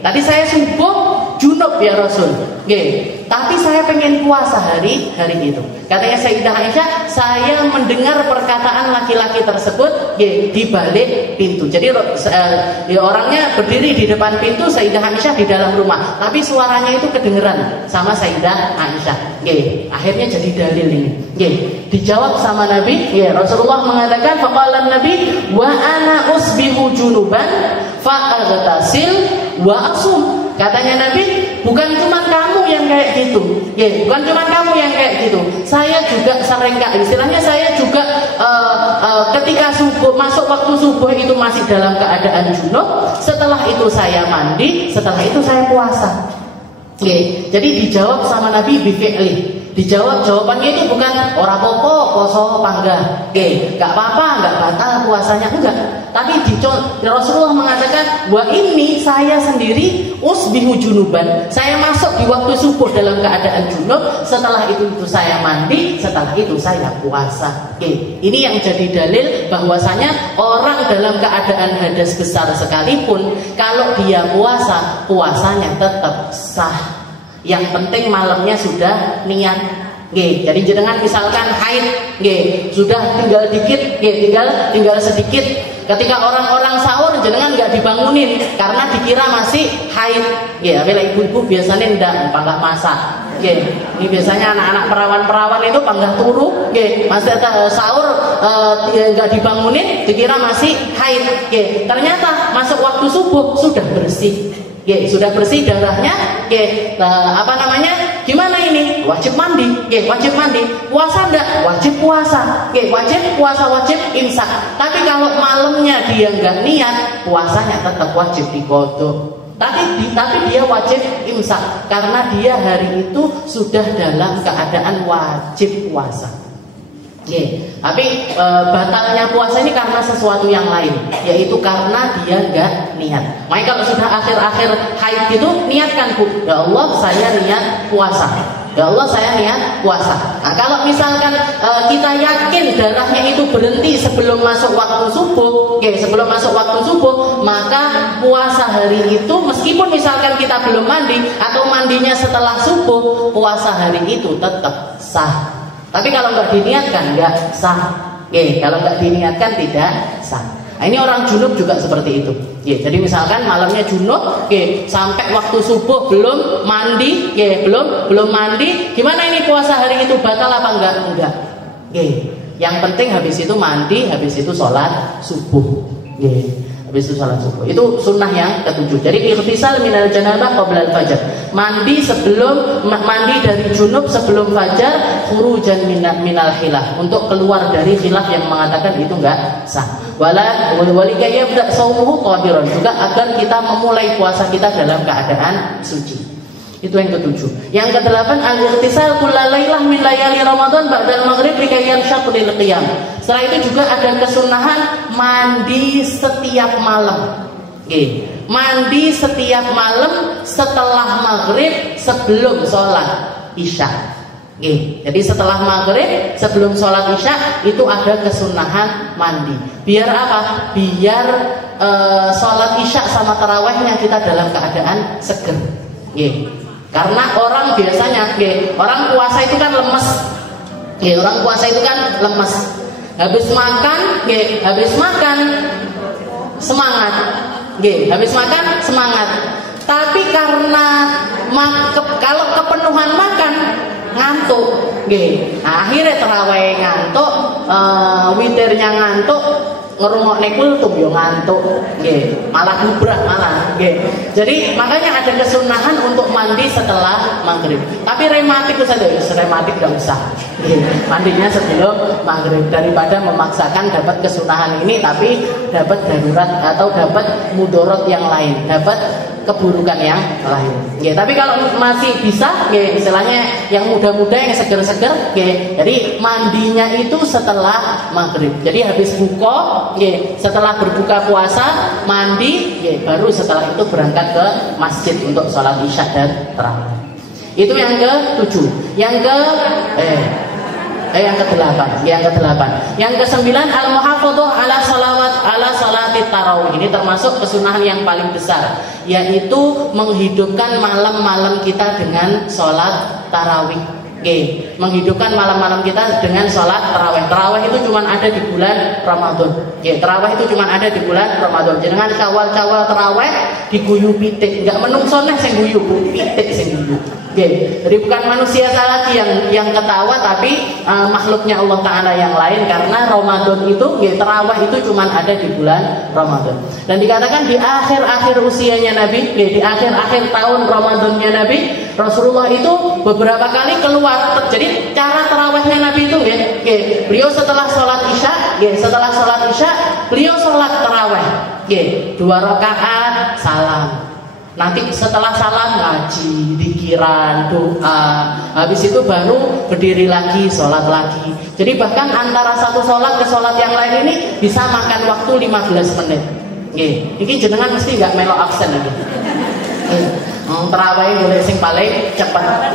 Tadi saya subuh junub ya Rasul. Nggih. Tapi saya pengen puasa hari itu. Katanya Sayyidah Aisyah, saya mendengar perkataan laki-laki tersebut di balik pintu. Jadi orangnya berdiri di depan pintu, Sayyidah Aisyah di dalam rumah. Tapi suaranya itu kedengeran sama Sayyidah Aisyah. Akhirnya jadi dalil ini. Dijawab sama Nabi. Rasulullah mengatakan, faqala Nabi, wa ana usbihu junuban fa'aghtasil wa asum. Katanya Nabi, bukan cuma kamu yang kayak gitu, bukan cuma kamu yang kayak gitu. Saya juga sering istilahnya saya juga ketika subuh, masuk waktu subuh itu masih dalam keadaan junub. Setelah itu saya mandi, setelah itu saya puasa. Jadi dijawab sama Nabi bifi'li. Dijawab jawabannya itu bukan ora popo poso pangga, gak apa-apa, gak batal puasanya, enggak. Tapi Rasulullah mengatakan, wah ini saya sendiri usbihu junuban, saya masuk di waktu subuh dalam keadaan junub, setelah itu saya mandi, setelah itu saya puasa. Ini yang jadi dalil bahwasanya orang dalam keadaan hadas besar sekalipun, kalau dia puasa, puasanya tetap sah. Yang penting malamnya sudah niat. Jadi jenengan misalkan haid, sudah tinggal dikit, tinggal sedikit. Ketika orang-orang sahur, jenengan nggak dibangunin karena dikira masih haid. Apabila ibu-ibu biasanya nggak masak. Ini biasanya anak-anak perawan-perawan itu panggah turu, masih sahur nggak dibangunin, dikira masih haid. Ternyata masuk waktu subuh sudah bersih. Sudah bersih darahnya, gimana ini? Wajib mandi, wajib mandi. Puasa enggak? Wajib puasa, wajib puasa, wajib imsak. Tapi kalau malamnya dia enggak niat, puasanya tetap wajib diqodho. Tapi dia wajib imsak karena dia hari itu sudah dalam keadaan wajib puasa. Tapi batalnya puasa ini karena sesuatu yang lain, yaitu karena dia nggak niat. Makanya kalau sudah akhir-akhir haid itu, niatkan, Bu, ya Allah saya niat puasa, ya Allah saya niat puasa. Nah, kalau misalkan kita yakin darahnya itu berhenti sebelum masuk waktu subuh, sebelum masuk waktu subuh, maka puasa hari itu meskipun misalkan kita belum mandi atau mandinya setelah subuh, puasa hari itu tetap sah. Tapi kalau nggak diniatkan nggak sah. Kalau nggak diniatkan tidak sah. Nah, ini orang junub juga seperti itu. Jadi misalkan malamnya junub, sampai waktu subuh belum mandi, belum mandi, gimana ini puasa hari itu batal apa enggak? Enggak. Yang penting habis itu mandi, habis itu sholat subuh. Habis itu sholat subuh. Itu sunnah yang ketujuh. Jadi ightisal minal janabah qabla al-fajr. Mandi dari junub sebelum fajar, khurujan minal khilaf. Untuk keluar dari khilaf yang mengatakan itu enggak sah. Walika yabda shaumuhu tahiran. Juga agar kita memulai puasa kita dalam keadaan suci. Itu yang ketujuh. Yang kedelapan, al-ightisal kulla lailah min layali Ramadan ba'dal maghrib likay yanshaqu lil qiyam. Setelah itu juga ada kesunahan mandi setiap malam. Mandi setiap malam setelah maghrib sebelum sholat isya. Jadi setelah maghrib sebelum sholat isya itu ada kesunahan mandi. Biar apa? Biar sholat isya sama tarawehnya kita dalam keadaan seger. Karena orang biasanya, orang puasa itu kan lemes. Orang puasa itu kan lemes. Habis makan semangat. Habis makan semangat. Tapi karena kalau kepenuhan makan ngantuk. Akhirnya tarawih ngantuk, witirnya ngantuk, ngerungokne kultum yo ngantuk, malah bubrah malah. Jadi makanya ada kesunahan untuk mandi setelah maghrib. Tapi rematik saja, rematik tidak usah. Mandinya sebelum maghrib daripada memaksakan dapat kesunahan ini tapi dapat darurat atau dapat mudorot yang lain, dapat keburukan yang lain. Tapi kalau masih bisa, istilahnya yang muda-muda yang seger-seger, jadi mandinya itu setelah maghrib. Jadi habis buka, setelah berbuka puasa mandi, baru setelah itu berangkat ke masjid untuk sholat isya dan tarawih. Itu yang ke-7. Yang ke-8. Yang ke-9 al-muhafadzah ala salati tarawih. Ini termasuk kesunahan yang paling besar, yaitu menghidupkan malam-malam kita dengan sholat tarawih. Menghidupkan malam-malam kita dengan sholat tarawih. Tarawih itu cuma ada di bulan Ramadan. Tarawih itu cuma ada di bulan Ramadan. Jangan kawal-kawal tarawih diguyu pitik, enggak menungsoneh sing guyu, pitik sing guyu. Jadi bukan manusia lagi yang ketawa, tapi makhluknya Allah Ta'ala yang lain, karena Ramadan itu tarawih itu cuma ada di bulan Ramadan. Dan dikatakan di akhir-akhir usianya Nabi, di akhir-akhir tahun Ramadannya Nabi, Rasulullah itu beberapa kali keluar. Jadi cara tarawihnya Nabi itu beliau setelah sholat Isya, beliau sholat tarawih 2 rakaat salam. Nanti setelah salam ngaji, zikiran, doa. Habis itu baru berdiri lagi, sholat lagi. Jadi bahkan antara satu sholat ke sholat yang lain ini bisa makan waktu 15 menit. Ini jenengan mesti nggak melo absen lagi. Terawih boleh sing paling cepat.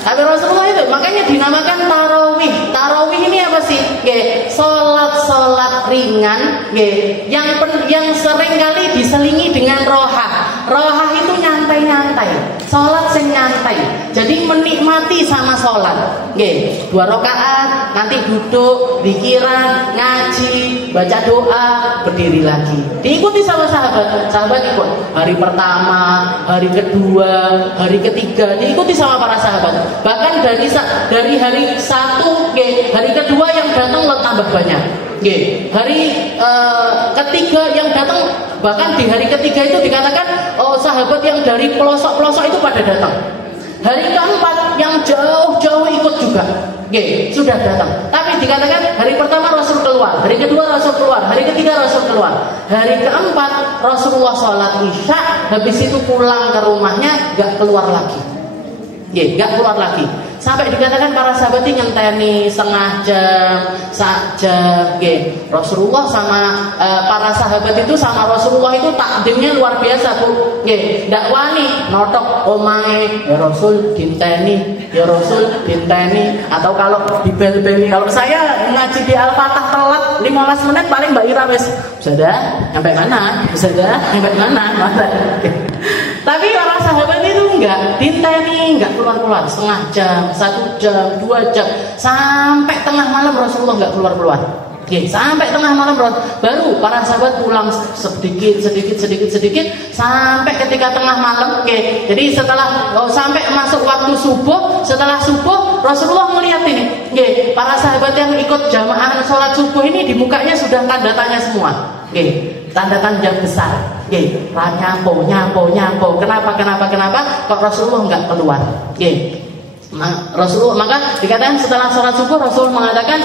Tapi Rasulullah itu makanya dinamakan tarawih. Tarawih ini apa sih? Sholat ringan, yang sering kali diselingi dengan roha. Roha itu nyantai-nyantai, sholat sing nyantai. Jadi menikmati sama sholat. 2 rakaat, nanti duduk, zikiran, ngaji, baca doa, berdiri lagi. Diikuti sama sahabat. Sahabat ikut hari pertama, hari kedua, hari ketiga, diikuti sama para sahabat. Bahkan dari hari 1, hari kedua yang datang tambah banyak. Hari ketiga yang datang, bahkan di hari ketiga itu dikatakan sahabat yang dari pelosok-pelosok itu pada datang. Hari keempat yang jauh-jauh ikut juga, sudah datang. Tapi dikatakan hari pertama Rasul keluar, hari kedua Rasul keluar, hari ketiga Rasul keluar, hari keempat Rasulullah sholat Isya, habis itu pulang ke rumahnya, gak keluar lagi. Gak keluar lagi. Sampai dikatakan para sahabat ini ngenteni setengah jam, 1 jam. Rasulullah sama para sahabat itu sama Rasulullah itu takdimnya luar biasa, Bu. Ndak wani notok omahe, ya Rasul dinteni, ya Rasul dinteni. Atau kalau dibel-beli, kalau saya ngaji di Al-Fatah telat 15 menit paling Mbak Ira wis, bisa dah sampai mana? Bisa dah sampai mana? Tapi para sahabat itu enggak dinteni, enggak keluar-keluar setengah jam, 1 jam, 2 jam, sampai tengah malam Rasulullah enggak keluar-keluar. Sampai tengah malam baru para sahabat pulang sedikit sampai ketika tengah malam. Jadi setelah sampai masuk waktu subuh, setelah subuh Rasulullah melihat ini. Para sahabat yang ikut jamaah sholat subuh ini di mukanya sudah tanda tanya semua. Tanda tanya besar. Nyapo. Kenapa? Kok Rasulullah enggak keluar? Rasulullah, maka dikatakan setelah sholat subuh Rasulullah mengatakan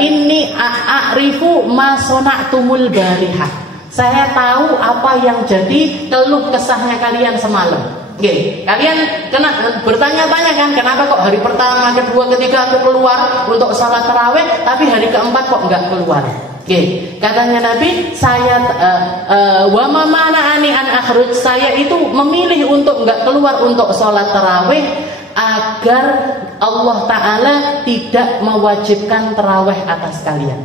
ini a'rifu ma sona'tumul barihah. Saya tahu apa yang jadi keluh kesahnya kalian semalam. Kalian bertanya-tanya kan, kenapa kok hari pertama, kedua, ketiga aku keluar untuk sholat tarawih, tapi hari keempat kok enggak keluar? Katanya Nabi, saya wa ma mana'ani an akhruj, saya itu memilih untuk enggak keluar untuk sholat tarawih agar Allah Ta'ala tidak mewajibkan tarawih atas kalian.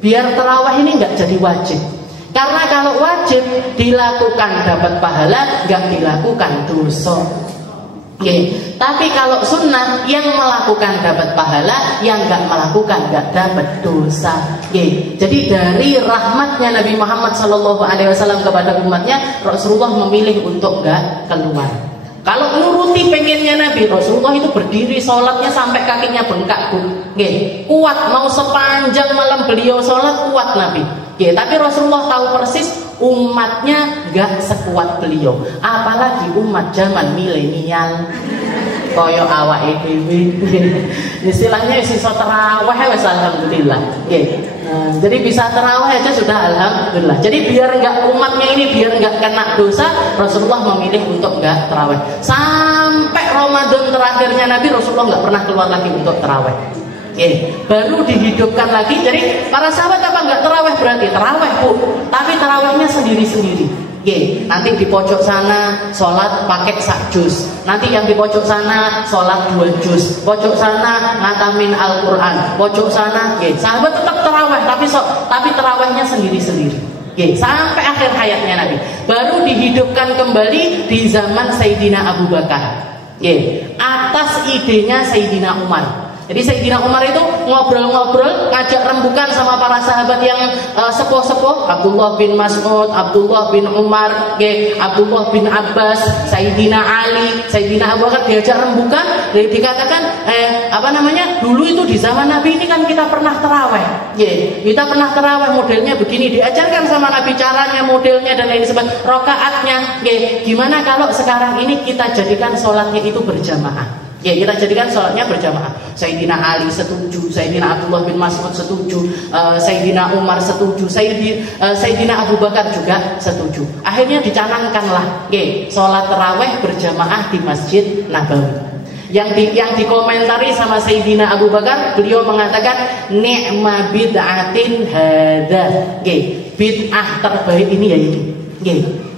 Biar tarawih ini enggak jadi wajib. Karena kalau wajib dilakukan dapat pahala, enggak dilakukan dosa. Tapi kalau sunnah, yang melakukan dapat pahala, yang enggak melakukan enggak dapat dosa. Jadi dari rahmatnya Nabi Muhammad SAW kepada umatnya, Rasulullah memilih untuk enggak keluar. Kalau nuruti pengennya Nabi, Rasulullah itu berdiri sholatnya sampai kakinya bengkak, Bu. Kuat, mau sepanjang malam beliau sholat, kuat Nabi. Tapi Rasulullah tahu persis umatnya gak sekuat beliau. Apalagi umat zaman milenial, koyo awake dhewe. Istilahnya iso tarawih wis alhamdulillah. Jadi bisa tarawih aja sudah alhamdulillah. Jadi biar enggak umatnya ini biar enggak kena dosa, Rasulullah memilih untuk enggak tarawih. Sampai Ramadan terakhirnya Nabi, Rasulullah enggak pernah keluar lagi untuk tarawih. Baru dihidupkan lagi. Jadi para sahabat apa enggak tarawih berarti? Tarawih, Bu. Tapi tarawihnya sendiri-sendiri. Nanti di pojok sana sholat pakai sak juz. Nanti yang di pojok sana sholat 2 juz. Pojok sana ngatamin Al-Quran. Pojok sana, sahabat tetap terawih, tapi terawihnya sendiri-sendiri. Sampai akhir hayatnya Nabi. Baru dihidupkan kembali di zaman Sayyidina Abu Bakar. Atas idenya Sayyidina Umar. Jadi Sayyidina Umar itu ngobrol-ngobrol, ngajak rembukan sama para sahabat yang sepuh-sepuh, Abdullah bin Mas'ud, Abdullah bin Umar, Abdullah bin Abbas, Sayyidina Ali, Sayyidina Abu Bakar, diajak rembukan. Jadi dikatakan dulu itu di zaman Nabi ini kan kita pernah terawih. Kita pernah terawih, modelnya begini, diajarkan sama Nabi caranya, modelnya dan lain sebagainya, rokaatnya. Gimana kalau sekarang ini kita jadikan sholatnya itu berjamaah? Kita jadikan sholatnya berjamaah. Sayyidina Ali setuju, Sayyidina Abdullah bin Mas'ud setuju, Sayyidina Umar setuju, Sayyidina Abu Bakar juga setuju. Akhirnya dicanangkanlah sholat tarawih berjamaah di Masjid Nabawi. Yang dikomentari sama Sayyidina Abu Bakar, beliau mengatakan ni'ma bid'atin hada. Bid'ah terbaik ini ya ini.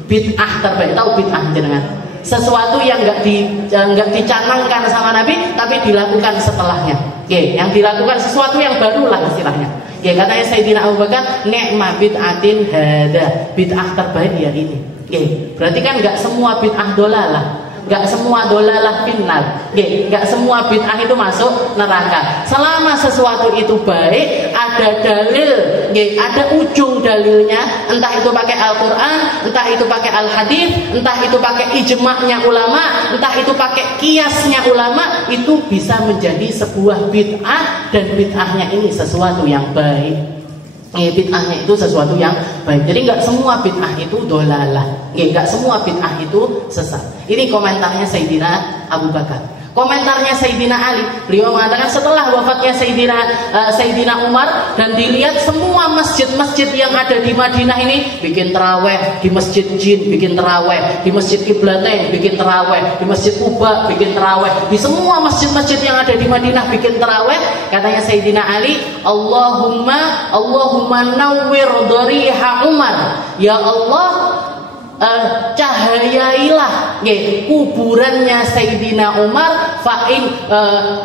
Bid'ah terbaik, tahu bid'ah jenengan? Sesuatu yang nggak dicanangkan sama Nabi, tapi dilakukan setelahnya. Yang dilakukan sesuatu yang baru lah istilahnya. Katanya Sayyidina Abu Bakar, ni'ma bid'atin hada. Bid'ah terbaik ya ini. Berarti kan nggak semua bid'ah dolalah. Gak semua dolalah finnar, gak semua bid'ah itu masuk neraka. Selama sesuatu itu baik, ada dalil, ada ujung dalilnya. Entah itu pakai Al-Quran, entah itu pakai Al-Hadis, entah itu pakai ijma'nya ulama, entah itu pakai kiasnya ulama, itu bisa menjadi sebuah bid'ah. Dan bid'ahnya ini sesuatu yang baik. Bid'ahnya itu sesuatu yang baik. Jadi nggak semua bid'ah itu dolalah, nggak semua bid'ah itu sesat. Ini komentarnya Sayyidina Abu Bakar. Komentarnya Sayyidina Ali, beliau mengatakan setelah wafatnya Sayyidina Umar dan dilihat semua masjid-masjid yang ada di Madinah ini bikin taraweh, di Masjid Jin bikin taraweh, di Masjid Qiblatain bikin taraweh, di Masjid Quba bikin taraweh, di semua masjid-masjid yang ada di Madinah bikin taraweh. Katanya Sayyidina Ali, Allahumma nawwir dhariha Umar. Ya Allah, cahayailah kuburannya Sayyidina Umar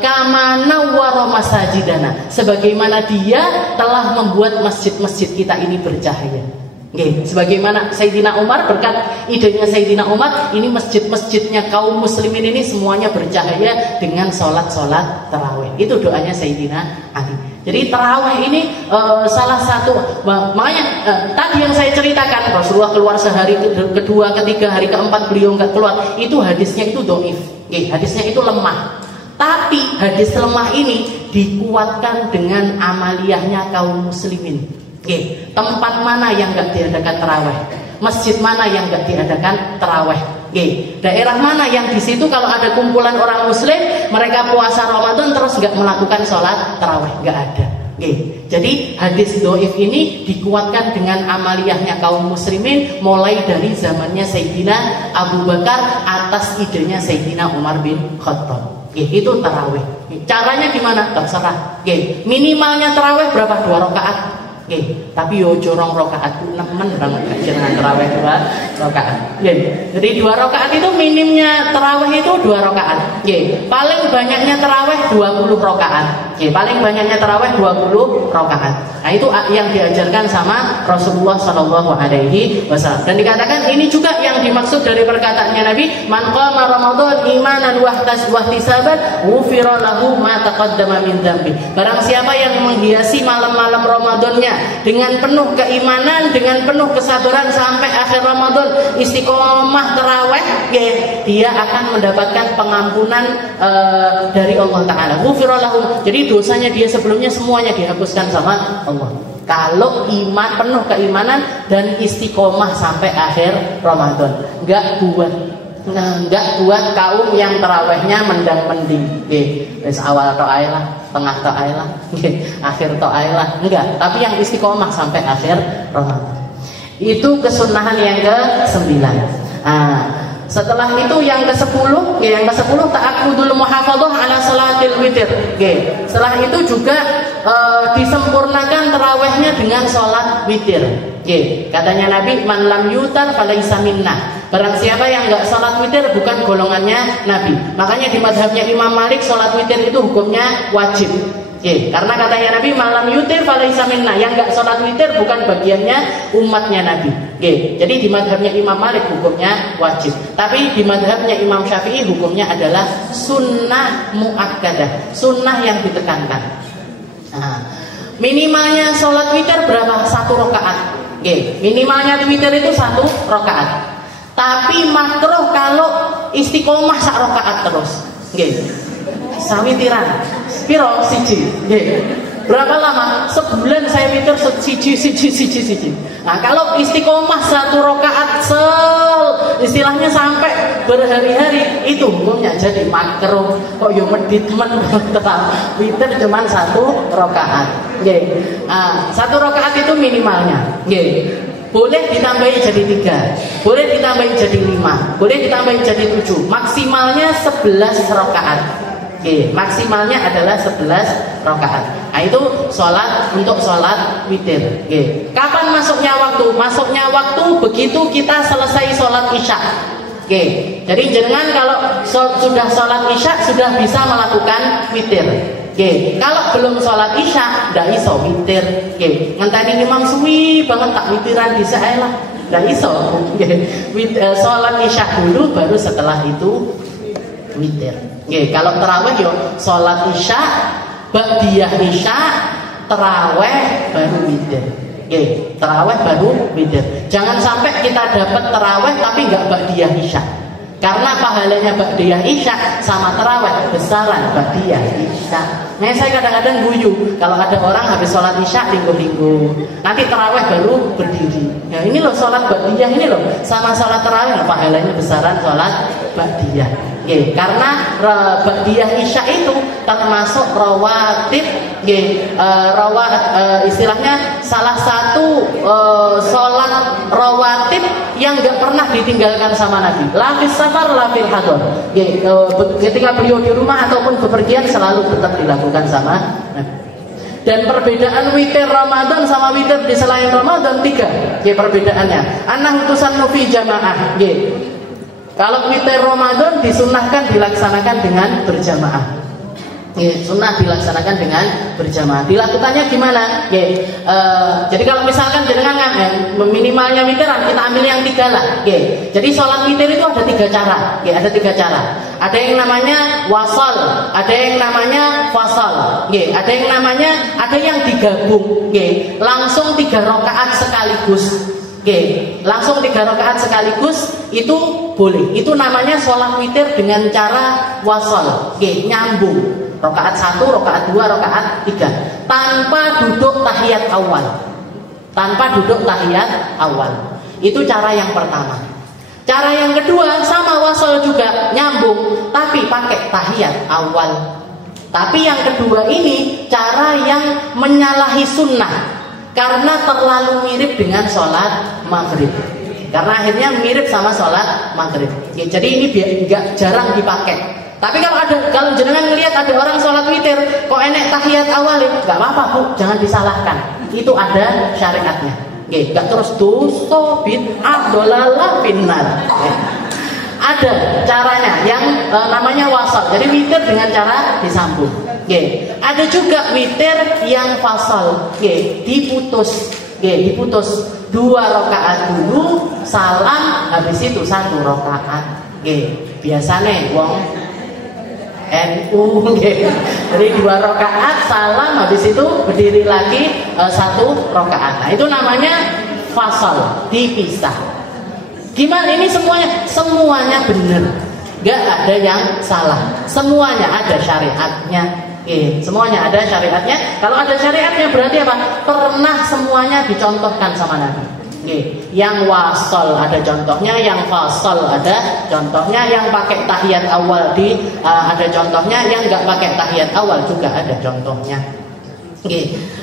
kama nawwara masajidana, sebagaimana dia telah membuat masjid-masjid kita ini bercahaya. Sebagaimana Sayyidina Umar, berkat idenya Sayyidina Umar, ini masjid-masjidnya kaum muslimin ini semuanya bercahaya dengan sholat-sholat tarawih. Itu doanya Sayyidina Ali. Jadi tarawih ini salah satu, makanya tadi yang saya ceritakan, Rasulullah keluar sehari kedua, ketiga, hari keempat beliau nggak keluar. Itu hadisnya itu dhaif, hadisnya itu lemah. Tapi hadis lemah ini dikuatkan dengan amaliyahnya kaum muslimin. Tempat mana yang nggak diadakan tarawih? Masjid mana yang nggak diadakan tarawih? Daerah mana yang di situ kalau ada kumpulan orang muslim, mereka puasa Ramadan terus nggak melakukan sholat tarawih? Nggak ada. Jadi hadis dhaif ini dikuatkan dengan amaliyahnya kaum muslimin mulai dari zamannya Sayyidina Abu Bakar atas idenya Sayyidina Umar bin Khattab. Itu tarawih. Caranya gimana? Terserah. Minimalnya tarawih berapa? 2 rakaat. Tapi yo jorong rakaat nemen banget dengan tarawih 2 rakaat. Jadi 2 rakaat itu minimnya tarawih itu 2 rakaat. Paling banyaknya tarawih 20 rakaat. Paling banyaknya tarawih 20 rakaat. Nah itu yang diajarkan sama Rasulullah SAW. Dan dikatakan ini juga yang dimaksud dari perkataannya Nabi, man qama Ramadan imanan wahtisaban ghufira lahu ma taqaddama min dzambi. Barang siapa yang menghiasi malam-malam Ramadannya dengan penuh keimanan, dengan penuh kesabaran sampai akhir Ramadan, istiqomah tarawih, dia akan mendapatkan pengampunan dari Allah Ta'ala. Ghufira lahu. Jadi dosanya dia sebelumnya semuanya dihapuskan sama Allah. Kalau iman, penuh keimanan dan istiqomah sampai akhir Ramadan. Enggak buat kaum yang tarawihnya mendang-mending. Wis awal tok ae lah, tengah tok ae lah, akhir tok ae lah. Enggak, tapi yang istiqomah sampai akhir Ramadan. Itu kesunahan yang ke-9. Setelah itu yang ke-10, yang ke-10 ta'akkudul muhafadzah ala salatil witir. Setelah itu juga disempurnakan tarawihnya dengan sholat witir. Katanya Nabi, man lam yutar falaisa minna. Barang siapa yang enggak sholat witir bukan golongannya Nabi. Makanya di mazhabnya Imam Malik sholat witir itu hukumnya wajib. Karena katanya Nabi, malam yutir falaisa minna, yang enggak sholat witir bukan bagiannya umatnya Nabi. Jadi di mazhabnya Imam Malik hukumnya wajib. Tapi di mazhabnya Imam Syafi'i hukumnya adalah sunnah muakkadah, sunnah yang ditekankan. Nah, minimalnya sholat witir berapa? 1 rakaat. Minimalnya witir itu 1 rakaat. Tapi makruh kalau istiqomah 1 rakaat terus. Sawitiran piro siji. Berapa lama? Sebulan saya witir siji. Nah, kalau istiqomah 1 rakaat istilahnya sampai berhari-hari, itu hukumnya jadi makruh. Kok yo medit men witir cuma 1 rakaat. Nah, 1 rakaat itu minimalnya. Boleh ditambahi jadi 3, boleh ditambahi jadi 5, boleh ditambahi jadi 7. Maksimalnya 11 rakaat. Maksimalnya adalah 11 rakaat. Nah, itu untuk sholat witir. Kapan masuknya waktu? Masuknya waktu begitu kita selesai sholat isya. Jadi jangan kalau sudah sholat isya sudah bisa melakukan witir. Kalau belum sholat isya ndak iso witir. Ngenteni imam suwi banget tak witiran di lah. Ndak iso. Sholat isya dulu baru setelah itu witir. Kalau tarawih yo sholat isya, ba'diyah isya, tarawih baru witir. Tarawih baru witir. Jangan sampai kita dapat tarawih tapi nggak ba'diyah isya. Karena pahalanya ba'diyah isya sama tarawih besaran ba'diyah isya. Nah, saya kadang-kadang guyu kalau ada orang habis sholat isya lingguh-lingguh, nanti tarawih baru berdiri. Nah, ini loh sholat ba'diyah ini loh sama sholat tarawih pahalanya besaran sholat ba'diyah. Karena ba'diyah isya itu termasuk rawatib, istilahnya salah satu sholat rawatib yang nggak pernah ditinggalkan sama Nabi. Lafis safar, lafil hadar. Ketika beliau di rumah ataupun bepergian selalu tetap dilakukan sama Nabi. Dan perbedaan witir Ramadan sama witir di selain Ramadan 3. Perbedaannya. Anah utusan nufi jamaah. Kalau witir Ramadan disunnahkan dilaksanakan dengan berjamaah. Sunnah dilaksanakan dengan berjamaah. Dilakukannya gimana? Jadi kalau misalkan jenengan minimalnya witiran, kita ambil yang 3 lah. Jadi sholat witir itu ada 3 cara. Ada 3 cara. Ada yang namanya wasal, ada yang namanya fasal, ada yang digabung. Langsung 3 rakaat sekaligus. Langsung 3 rakaat sekaligus itu boleh. Itu namanya sholat witir dengan cara wasal. Nyambung. Rakaat 1, rakaat 2, rakaat 3 tanpa duduk tahiyat awal. Itu cara yang pertama. Cara yang kedua sama wasal juga nyambung, tapi pakai tahiyat awal. Tapi yang kedua ini cara yang menyalahi sunnah karena terlalu mirip dengan sholat maghrib. Karena akhirnya mirip sama sholat maghrib. Jadi ini nggak jarang dipakai. Tapi kalau jenengan ngelihat ada orang sholat witir kok enek tahiyat awal, nggak apa-apa Bu, jangan disalahkan. Itu ada syariatnya. Nggak terus dosa bid'ah dolalah finnar. Ada caranya yang namanya wasal. Jadi witir dengan cara disambung. Ada juga witir yang fasal. Diputus. 2 rakaat dulu, salam, habis itu 1 rakaat. Biasanya wong NU, jadi 2 rakaat salam, habis itu berdiri lagi 1 rakaat. Nah, itu namanya fasal, dipisah. Gimana ini semuanya benar, nggak ada yang salah, semuanya ada syariatnya. Semuanya ada syariatnya. Kalau ada syariatnya berarti apa? Pernah semuanya dicontohkan sama Nabi. Yang wasal ada contohnya, yang fasal ada contohnya, yang pakai tahiyat awal ada contohnya, yang nggak pakai tahiyat awal juga ada contohnya.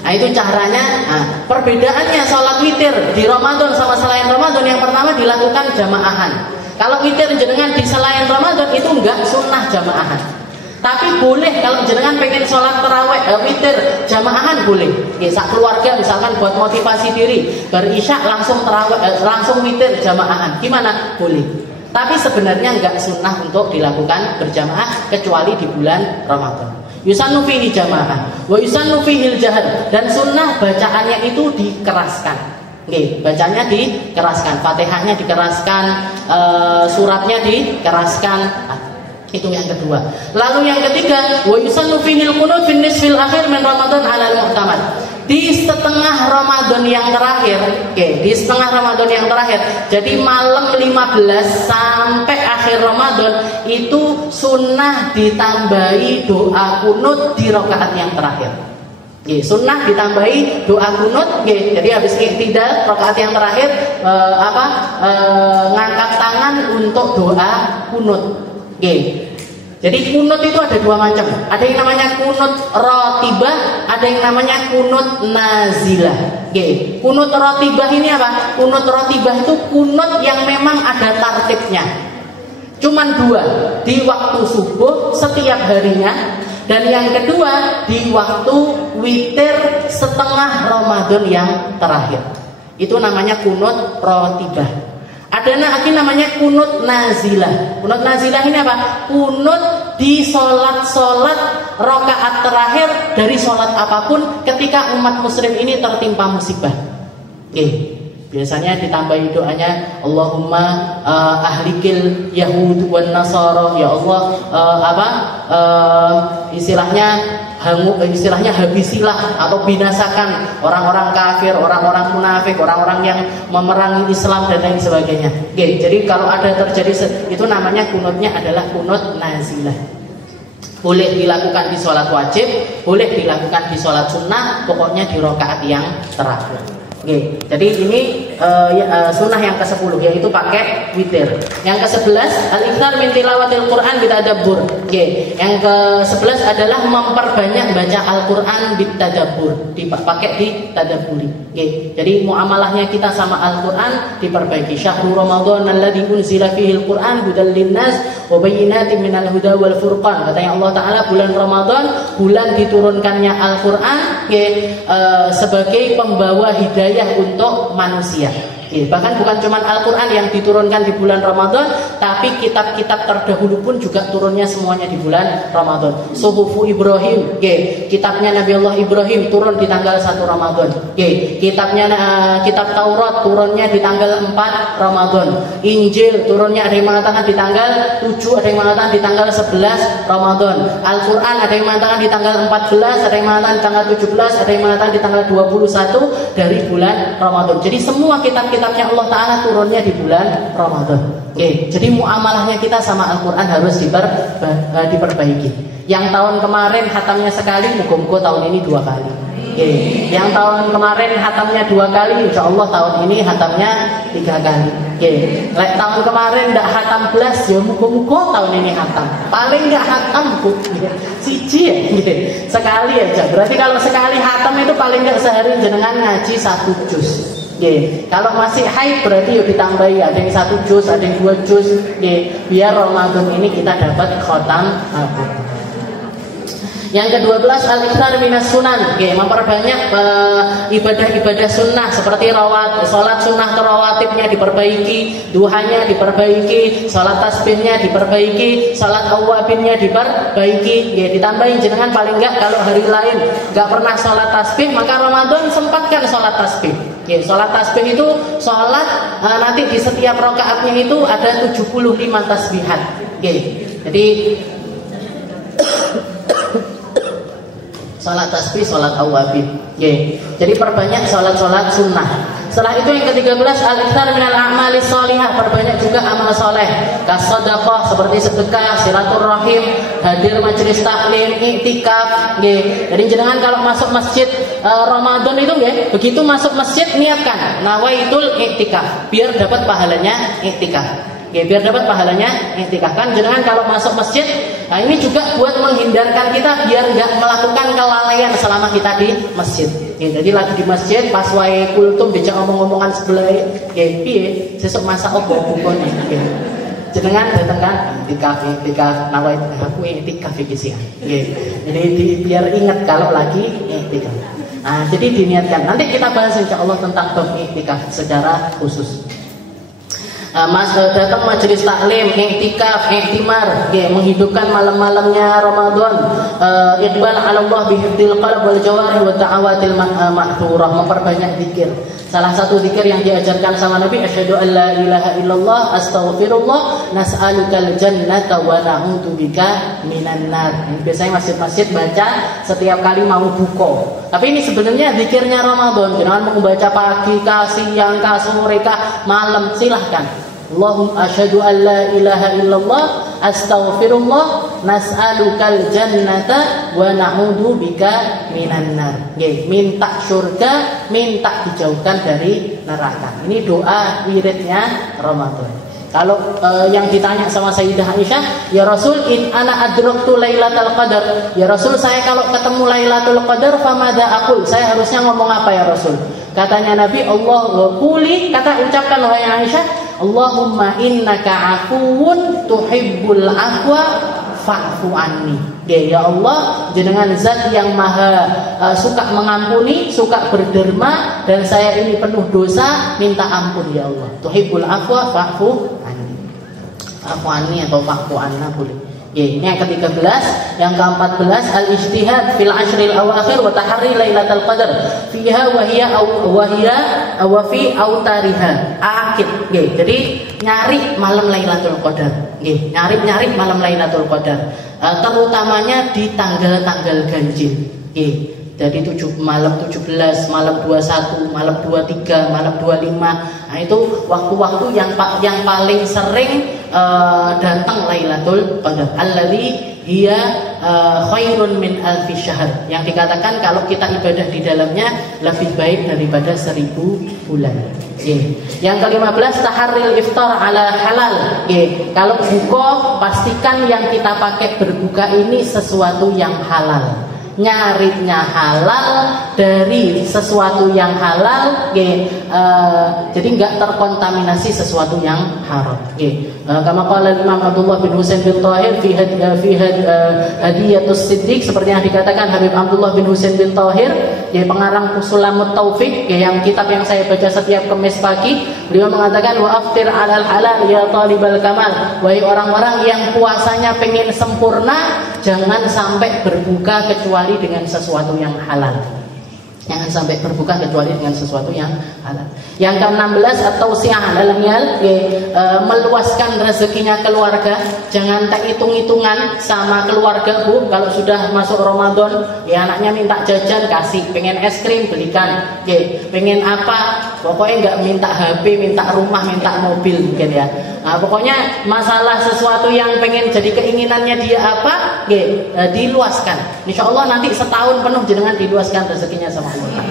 Nah, itu caranya. Nah, perbedaannya sholat witir di Ramadan sama selain Ramadan, yang pertama dilakukan jamaahan. Kalau witir jenengan di selain Ramadan itu enggak sunnah jamaahan. Tapi boleh kalau jenengan pengen sholat tarawih witir jamaahan boleh. Ya, sak keluarga misalkan buat motivasi diri, berisya langsung tarawih langsung witir jamaahan. Gimana? Boleh. Tapi sebenarnya enggak sunnah untuk dilakukan berjamaah kecuali di bulan Ramadan. Yusannu fihi jamaah wa yusannu fihi al-jahr, dan sunnah bacaannya itu dikeraskan. Oke, bacanya dikeraskan, Fatihahnya dikeraskan, suratnya dikeraskan. Itu yang kedua. Lalu yang ketiga, wa yusannu fihi al-qunut fi nisfil akhir min Ramadan 'ala al-mu'tamad. Di setengah Ramadan yang terakhir, di setengah Ramadan yang terakhir. Jadi malam 15 sampai akhir Ramadan itu sunnah ditambahi doa kunut di rakaat yang terakhir. Sunnah ditambahi doa kunut, jadi habis iktidal rakaat yang terakhir ngangkat tangan untuk doa kunut. Jadi kunut itu ada dua macam. Ada yang namanya kunut rotibah, ada yang namanya kunut nazilah. Kunut rotibah ini apa? Kunut rotibah itu kunut yang memang ada tartibnya. Cuman dua, di waktu subuh setiap harinya. Dan yang kedua di waktu witir setengah Ramadan yang terakhir. Itu namanya kunut rotibah. Ada lagi namanya kunut nazilah. Kunut nazilah ini apa? Kunut di sholat-sholat rakaat terakhir dari sholat apapun ketika umat muslim ini tertimpa musibah. Biasanya ditambahi doanya Allahumma ahlikil yahud wan nasara, ya Allah istilahnya habisilah atau binasakan orang-orang kafir, orang-orang munafik, orang-orang yang memerangi Islam dan lain sebagainya. Jadi kalau ada terjadi itu namanya kunutnya adalah kunut nazilah. Boleh dilakukan di sholat wajib, boleh dilakukan di sholat sunnah, pokoknya di rakaat yang terakhir. Jadi ini sunnah yang ke-10, yaitu pakai witir. Yang ke-11 al-ikthar min tilawatil Quran bitadabbur. Yang ke-11 adalah memperbanyak baca Al-Quran bitadabbur, dipakai di tadabburi. Jadi muamalahnya kita sama Al-Quran diperbaiki. Syahrul Ramadan alladzi unzila fihi al-Quran hudal linnas wa bayyinatin minal huda wal furqan. Katanya Allah Taala, bulan Ramadan, bulan diturunkannya Al-Quran sebagai pembawa hidayah untuk manusia. Bahkan bukan cuma Al-Quran yang diturunkan di bulan Ramadan, tapi kitab-kitab terdahulu pun juga turunnya semuanya di bulan Ramadan. Suhufu Ibrahim, kitabnya Nabi Allah Ibrahim turun di tanggal 1 Ramadan. Kitabnya kitab Taurat turunnya di tanggal 4 Ramadan. Injil turunnya ada yang mengatakan di tanggal 7, ada yang mengatakan di tanggal 11 Ramadan. Al-Quran ada yang mengatakan di tanggal 14, ada yang mengatakan di tanggal 17, ada yang mengatakan di tanggal 21 dari bulan Ramadan. Jadi semua kitabnya Allah Ta'ala turunnya di bulan Ramadan. Jadi muamalahnya kita sama Al-Quran harus diperbaiki. Yang tahun kemarin hatamnya sekali, muka-muka tahun ini 2 kali. Yang tahun kemarin hatamnya 2 kali, insya Allah tahun ini hatamnya 3 kali. Tahun kemarin tidak hatam belas, ya muka-muka tahun ini hatam. Paling nggak hatam siji sekali aja. Berarti kalau sekali hatam itu paling nggak sehari jenengan ngaji 1 juz. Kalau masih haid berarti yuk ditambahi, ada yang 1 juz, ada yang 2 juz, biar Ramadan ini kita dapat khotam Al-Quran. Yang ke-12 al-ikthar minas sunan, memperbanyak ibadah-ibadah sunnah seperti sholat sunnah terawatibnya diperbaiki, duhanya diperbaiki, sholat tasbihnya diperbaiki, sholat awabinnya diperbaiki. Ditambahin jenengan paling enggak kalau hari lain enggak pernah sholat tasbih, maka Ramadan sempatkan sholat tasbih. Sholat tasbih itu sholat nanti di setiap rakaatnya itu ada 75 tasbihat. Jadi sholat tasbih, sholat awabin. Jadi perbanyak sholat-sholat sunnah. Setelah itu yang ke-13 al-ikthar minal a'malis sholihah, perbanyak juga amal soleh, kasodaqah seperti sedekah, silaturahim, hadir majelis taklim, iktikaf. Jadi jenengan kalau masuk masjid Ramadan itu begitu masuk masjid niatkan nawaitul iktikaf biar dapat pahalanya iktikaf. Biar dapat pahalanya iktikaf. Kan jenengan kalau masuk masjid, nah ini juga buat menghindarkan kita biar nggak melakukan kelalaian selama kita di masjid. Jadi lagi di masjid pas wae kultum dijak ngomong-ngomongan sebelah, piye sesuk masak opo bukone. jenengan datang kan iktikaf nawait aku iktikaf iki sih. Jadi biar ingat kalau lagi iktikaf. Nah, jadi diniatkan. Nanti kita bahas insyaallah tentang iktikaf secara khusus. Mas datang majelis taklim, iktikaf, iktimar, menghidupkan malam-malamnya Ramadan, iqbal 'ala Allah bihifdzil qalb wal jawarih wa ta'awatil ma'thurah, memperbanyak zikir. Salah satu zikir yang diajarkan sama Nabi, asyhadu an la ilaha illallah astaghfirullah nas'alukal jannata wa na'udzubika minan nar. Biasanya masjid-masjid baca setiap kali mau buka. Tapi ini sebenarnya zikirnya Ramadan. Jangan membaca pagi, siang, sore, malam, silahkan. Allahumma asyhadu an la ilaha illallah astaghfirullah nas'alukal jannata wa na'udzubika minan nar. Minta surga, minta dijauhkan dari neraka. Ini doa wiridnya Ramadan. Kalau yang ditanya sama Sayyidah Aisyah, ya Rasul, in ana adraktu Lailatul Qadar. Ya Rasul, saya kalau ketemu Lailatul Qadar famada aqul? Saya harusnya ngomong apa ya Rasul? Katanya Nabi, ucapkan wahai Aisyah, Allahumma innaka afuwun tuhibbul afwa fa'fu anni. Ya Allah, jenengan zat yang maha suka mengampuni, suka berderma, dan saya ini penuh dosa, minta ampun ya Allah. Tuhibbul afwa fa'fu anni. Fa'fu anni atau fa'fu anna boleh. Yang ke-13, yang ke-14 al-ijtihad fil ashril awakhir wa tahri lailatul qadar fiha wa fi autariha akid. Jadi nyari malam Lailatul Qadar. Nyari malam Lailatul Qadar. Terutamanya di tanggal-tanggal ganjil. Jadi malam 17, malam 21, malam 23, malam 25. Nah, itu waktu-waktu yang paling sering datang Lailatul Qadar. Alladzi hiya khairun min alfi syahr. Yang dikatakan kalau kita ibadah di dalamnya lebih baik daripada 1000 bulan. Yang ke-15 taharril iftar ala halal. Kalau buka pastikan yang kita pakai berbuka ini sesuatu yang halal. Nyarinya halal dari sesuatu yang halal, jadi nggak terkontaminasi sesuatu yang haram. Kama qala Imam Abdullah bin Husain bin Tahir fi Hadiyatus Siddiq, seperti yang dikatakan Habib Abdullah bin Husain bin Tahir, pengarang Sulamut Taufik, yang kitab yang saya baca setiap Kamis pagi. Beliau mengatakan, wa aftir alal halal ya talibal kamal. Wahai orang-orang yang puasanya pengen sempurna, jangan sampai berbuka kecuali dengan sesuatu yang halal. Jangan sampai berbuka kecuali dengan sesuatu yang halal. Yang ke-16 atau si'ah dalamnya meluaskan rezekinya keluarga. Jangan tak hitung-hitungan sama keluarga, Bu. Kalau sudah masuk Ramadan, anaknya minta jajan, kasih. Pengen es krim, belikan. Pengen apa? Pokoknya nggak minta HP, minta rumah, minta mobil mungkin ya. Nah, pokoknya masalah sesuatu yang pengen jadi keinginannya dia apa, diluaskan. Insya Allah nanti setahun penuh jenengan diluaskan rezekinya sama Allah.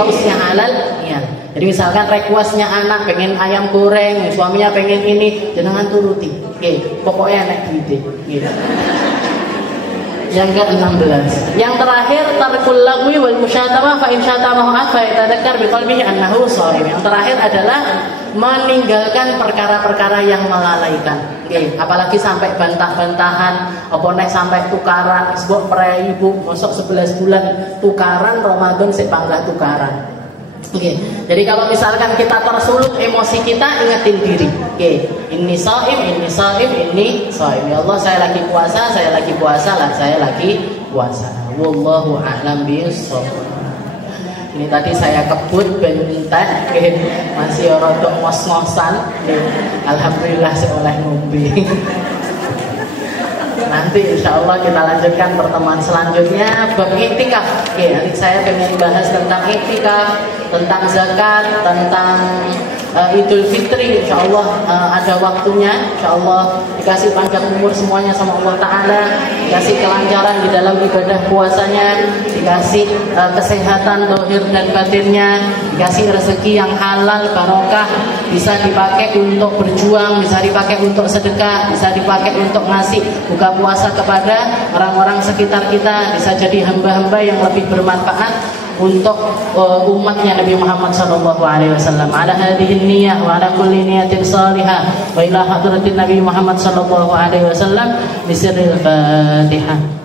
Tausiah halal. Jadi misalkan requestnya anak pengen ayam goreng, suaminya pengen ini, jenengan turuti. Pokoknya naik duit. Yang ke-16, yang terakhir tarkul lagwi wal musyatamah fa in syatamahu fa yatadzakkar bi qalbihi annahu shaim. Yang terakhir adalah meninggalkan perkara-perkara yang melalaikan. Apalagi sampai bantah-bantahan, apa nek sampai tukaran, sebab prei ibu mosok 11 bulan tukaran, Ramadan sik panggah tukaran. Jadi kalau misalkan kita tersulut emosi kita, ingetin diri. Ini shaim, ini shaim, ini shaim. Ya Allah, saya lagi puasa, saya lagi puasa, saya lagi puasa. Wallahu a'lam bishawab. Ini tadi saya kebut bentek, masih rodok ngos-ngosan. Alhamdulillah saya oleh ngombe. Nanti insya Allah kita lanjutkan pertemuan selanjutnya bab iktikaf. Nanti saya ingin bahas tentang iktikaf, tentang zakat, tentang Idul Fitri. Insya Allah ada waktunya. Insya Allah dikasih panjang umur semuanya sama Allah Ta'ala, dikasih kelancaran di dalam ibadah puasanya, dikasih kesehatan dohir dan batinnya, dikasih rezeki yang halal barokah, bisa dipakai untuk berjuang, bisa dipakai untuk sedekah, bisa dipakai untuk ngasih buka puasa kepada orang-orang sekitar kita, bisa jadi hamba-hamba yang lebih bermanfaat. untuk umatnya Nabi Muhammad sallallahu alaihi wasallam. Ala hadhihi niyyah wa ala kulli niyatin salihah wa ila hadratin Nabi Muhammad sallallahu alaihi wasallam bisirril Fatihah.